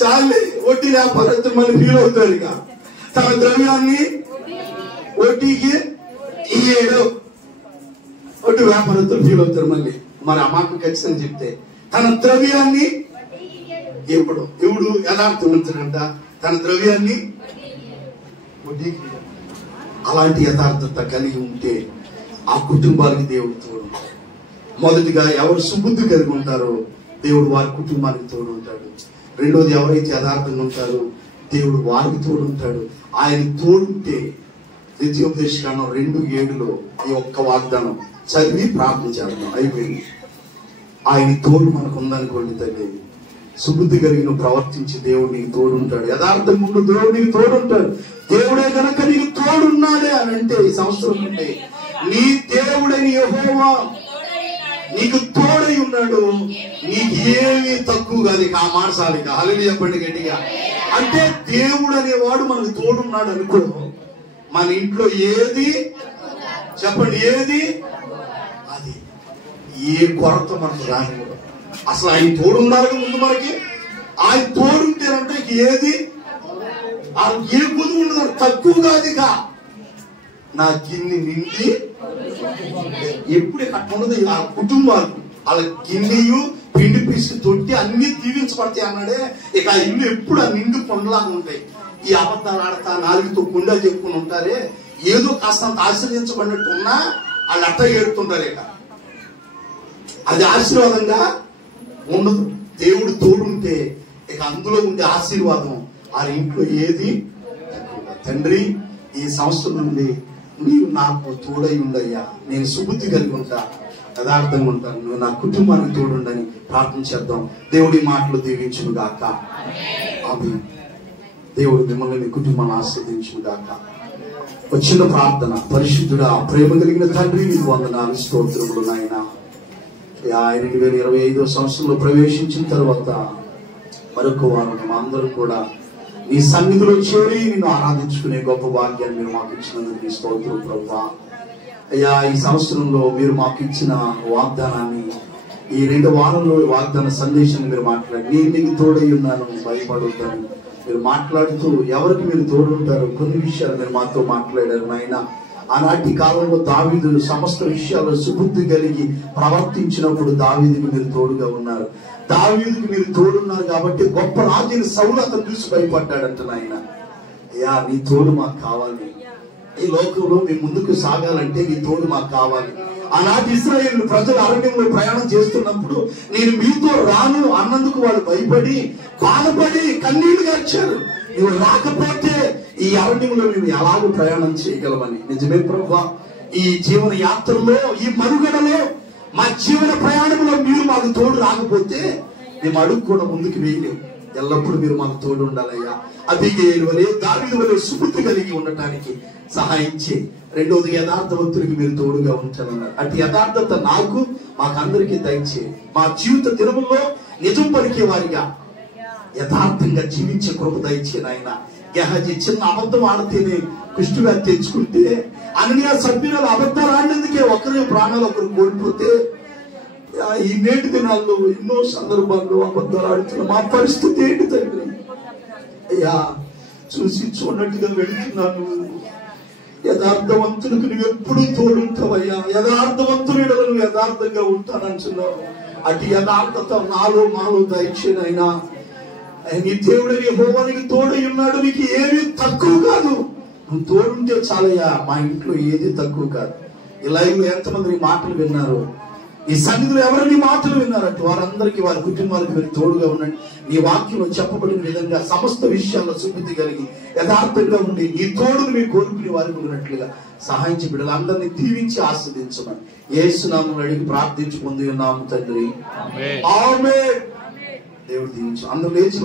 చాలే, వడ్డీ వ్యాపారస్తులు మళ్ళీ ఫీల్ అవుతారు. ఇక తన ద్రవ్యాన్ని వడ్డీకి ఇయ్యేడు. వడ్డీ వ్యాపారస్తులు ఫీల్ అవుతారు మళ్ళీ. మరి ఆ మాట ఖచ్చితంగా చెప్తే తన ద్రవ్యాన్ని ఎప్పుడు యథార్థవంతుడంట. తన ద్రవ్యాన్ని వడ్డీకి. అలాంటి యథార్థత కలిగి ఉంటే ఆ కుటుంబానికి దేవుడు తోడు. మొదటిగా ఎవరు సుబుద్ధి కలిగి ఉంటారో దేవుడు వారి కుటుంబానికి తోడు ఉంటాడు. రెండోది ఎవరైతే యథార్థంగా ఉంటారో దేవుడు వారికి తోడు ఉంటాడు. ఆయన తోడుంటే ద్వితీయోపదేశకాండం 2:7 ఈ ఒక్క వాగ్దానం చదివి ప్రార్థన చేద్దాం. అయిపోయింది. ఆయన తోడు మనకు ఉందనుకోండి తల్లి, సుబుద్ధి కలిగిన ప్రవర్తించి దేవుడు నీకు తోడుంటాడు. యథార్థంగా ఉండు, దేవుడు నీకు తోడుంటాడు. దేవుడే కనుక నీకు తోడున్నాడే అని అంటే ఈ సంవత్సరం నుండి నీ దేవుడని యెహోవా నీకు తోడై ఉన్నాడు. నీకు ఏమీ తక్కువ కాదు. ఇక ఆ మార్చాలిక. హల్లెలూయా చెప్పండి గట్టిగా. అంటే దేవుడు అనేవాడు మనకు తోడున్నాడు అనుకో, మన ఇంట్లో ఏది చెప్పండి, ఏది అది ఏ కొరత మనకు రాని. అసలు ఆయన తోడున్నారు ముందు మనకి. ఆయన తోడుంటేనంటే ఏది ఏ పొదువు ఉండదు, తక్కువ కాదు. ఇక నా గిన్నె నిండి. ఎప్పుడు కట్టుకున్నది ఆ కుటుంబాలు వాళ్ళ గిన్నెయు పిండి పిసి తొట్టి అన్ని దీవించబడతాయి అన్నాడే. ఇక ఆ ఇల్లు ఎప్పుడు ఆ నిండు కొండలాగా ఉంటాయి. ఈ అబద్ధాలు ఆడతా నాలుగుతో కుండా చెప్పుకుని ఉంటారే, ఏదో కాస్తంత ఆశ్రయించబడినట్టు ఉన్నా వాళ్ళు అట్ట ఏడుతుంటారు. ఇక అది ఆశీర్వాదంగా ఉండదు. దేవుడు తోడుంటే ఇక అందులో ఉండే ఆశీర్వాదం ఆ ఇంట్లో ఏది. తండ్రి, ఈ సంవత్సరం నుండి నీవు నాకు తోడై ఉండయ్యా, నేను సుబుద్ధి కలిగి ఉంటా, యథార్థంగా ఉంటాను, నువ్వు నా కుటుంబానికి తోడుండని ప్రార్థన చేద్దాం. దేవుడి మాటలు దీవించును గాక. ఆమేన్. దేవుడు మిమ్మల్ని మీ కుటుంబాన్ని ఆస్వాదించును గాక. వచ్చిన ప్రార్థన. పరిశుద్ధుడా, ప్రేమ కలిగిన తండ్రి, నీకు వందనాలు, స్తోత్రములు నాయనా. 2025వ సంవత్సరంలో ప్రవేశించిన తర్వాత మరొక వారం అందరూ కూడా నీ సన్నిధిలో చేరి నిన్ను ఆరాధించుకునే గొప్ప భాగ్యాన్ని మీరు మాకు ఇచ్చినందుకు నీ స్తోత్రం ప్రభువా. అయ్యా, ఈ సంవత్సరంలో మీరు మాకు ఇచ్చిన వాగ్దానాన్ని, ఈ 2 వారంలో వాగ్దాన సందేశాన్ని మీరు మాట్లాడి, నేను నీకు తోడై ఉన్నాను, భయపడొద్దని మీరు మాట్లాడుతూ ఎవరికి మీరు తోడుంటారు కొన్ని విషయాలు మీరు మాతో మాట్లాడారు నాయన. ఆనాటి కాలంలో దావీదు సమస్త విషయాల్లో సుబుద్ధి కలిగి ప్రవర్తించినప్పుడు దావీదుకి మీరు తోడుగా ఉన్నారు. దావీదుకి మీరు తోడున్నారు కాబట్టి గొప్ప రాజుని సౌలు అతను చూసి భయపడ్డాడంట నాయన. అయ్యా, నీ తోడు మాకు కావాలి. ఈ లోకంలో మేము ముందుకు సాగాలంటే నీ తోడు మాకు కావాలి. ఆనాటి ఇశ్రాయేలు ప్రజలు అరణ్యంలో ప్రయాణం చేస్తున్నప్పుడు నేను మీతో రాను అన్నందుకు వాళ్ళు భయపడి బాధపడి కన్నీళ్లు గార్చారు. నువ్వు రాకపోతే ఈ అరణ్యంలో మేము ఎలాగో ప్రయాణం చేయగలమని. నిజమే ప్రభువా, ఈ జీవన యాత్రలో, ఈ మనుగడలో, మా జీవన ప్రయాణంలో మీరు మాకు తోడు రాకపోతే మేము అడుగు కూడా ముందుకు వేయలేము. ఎల్లప్పుడూ మీరు మాకు తోడు ఉండాలయ్యా. అబీగయీలు వలె, దావీదు వలె సుబుద్ధి కలిగి ఉండటానికి సహాయం చేయి. రెండోది, యథార్థవంతుడికి మీరు తోడుగా ఉంటారన్నారు. అటు యథార్థత నాకు మాకందరికీ దయచేయి. మా జీవిత దినముల్లో నిజం పలికే వారిగా యథార్థంగా జీవించే కృప దయచేయి ఆయన. గెహజీ చిన్న అబద్ధం ఆడితేనే కుష్ఠవ్యాధి తెచ్చుకుంటే, అన్య సభ్యులు అబద్ధాలు ఆడినందుకే ఒకరి ప్రాణాలు ఒకరు కోల్పోతే, ఈ నేటి దినాల్లో ఎన్నో సందర్భాల్లో అబద్ధాలు ఆడుతున్న మా పరిస్థితి ఏంటి తండ్రి? అయ్యా, చూసి చూడనట్టుగా వెళుతున్నాను. యథార్థవంతులకు నువ్వు ఎప్పుడు తోడుంటావయ్యా. యథార్థవంతులు నువ్వు యథార్థంగా ఉంటానంటున్నావు. అటు యథార్థత నాలో మాలో దయచేనైనా. నీ దేవుడు యెహోవానికి తోడై ఉన్నాడు. నీకు ఏమీ తక్కువ కాదు. నువ్వు తోడుంటే చాలయ్యా. మా ఇంట్లో ఏది తక్కువ కాదు. ఈ లైవ్ లో ఎంతమంది మాటలు విన్నారు, ఈ సన్నిధిలో ఎవరిని మాటలు విన్నారంటే వారందరికీ, వారి కుటుంబాలకు మీరు తోడుగా ఉండండి. నీ వాక్యంలో చెప్పబడిన విధంగా సమస్త విషయాల్లో సుబుద్ధి కలిగి యథార్థంగా ఉండి నీ తోడును మీరు కోరుకునే వారికి ఉన్నట్లుగా సహాయించి బిడ్డలందరినీ దీవించి ఆస్వాదించమని యేసు నామములో అడిగి ప్రార్థించి పొంది ఉన్నాము తండ్రి. ఆమేన్. దేవుడు దీవించు. అందరూ లేచిన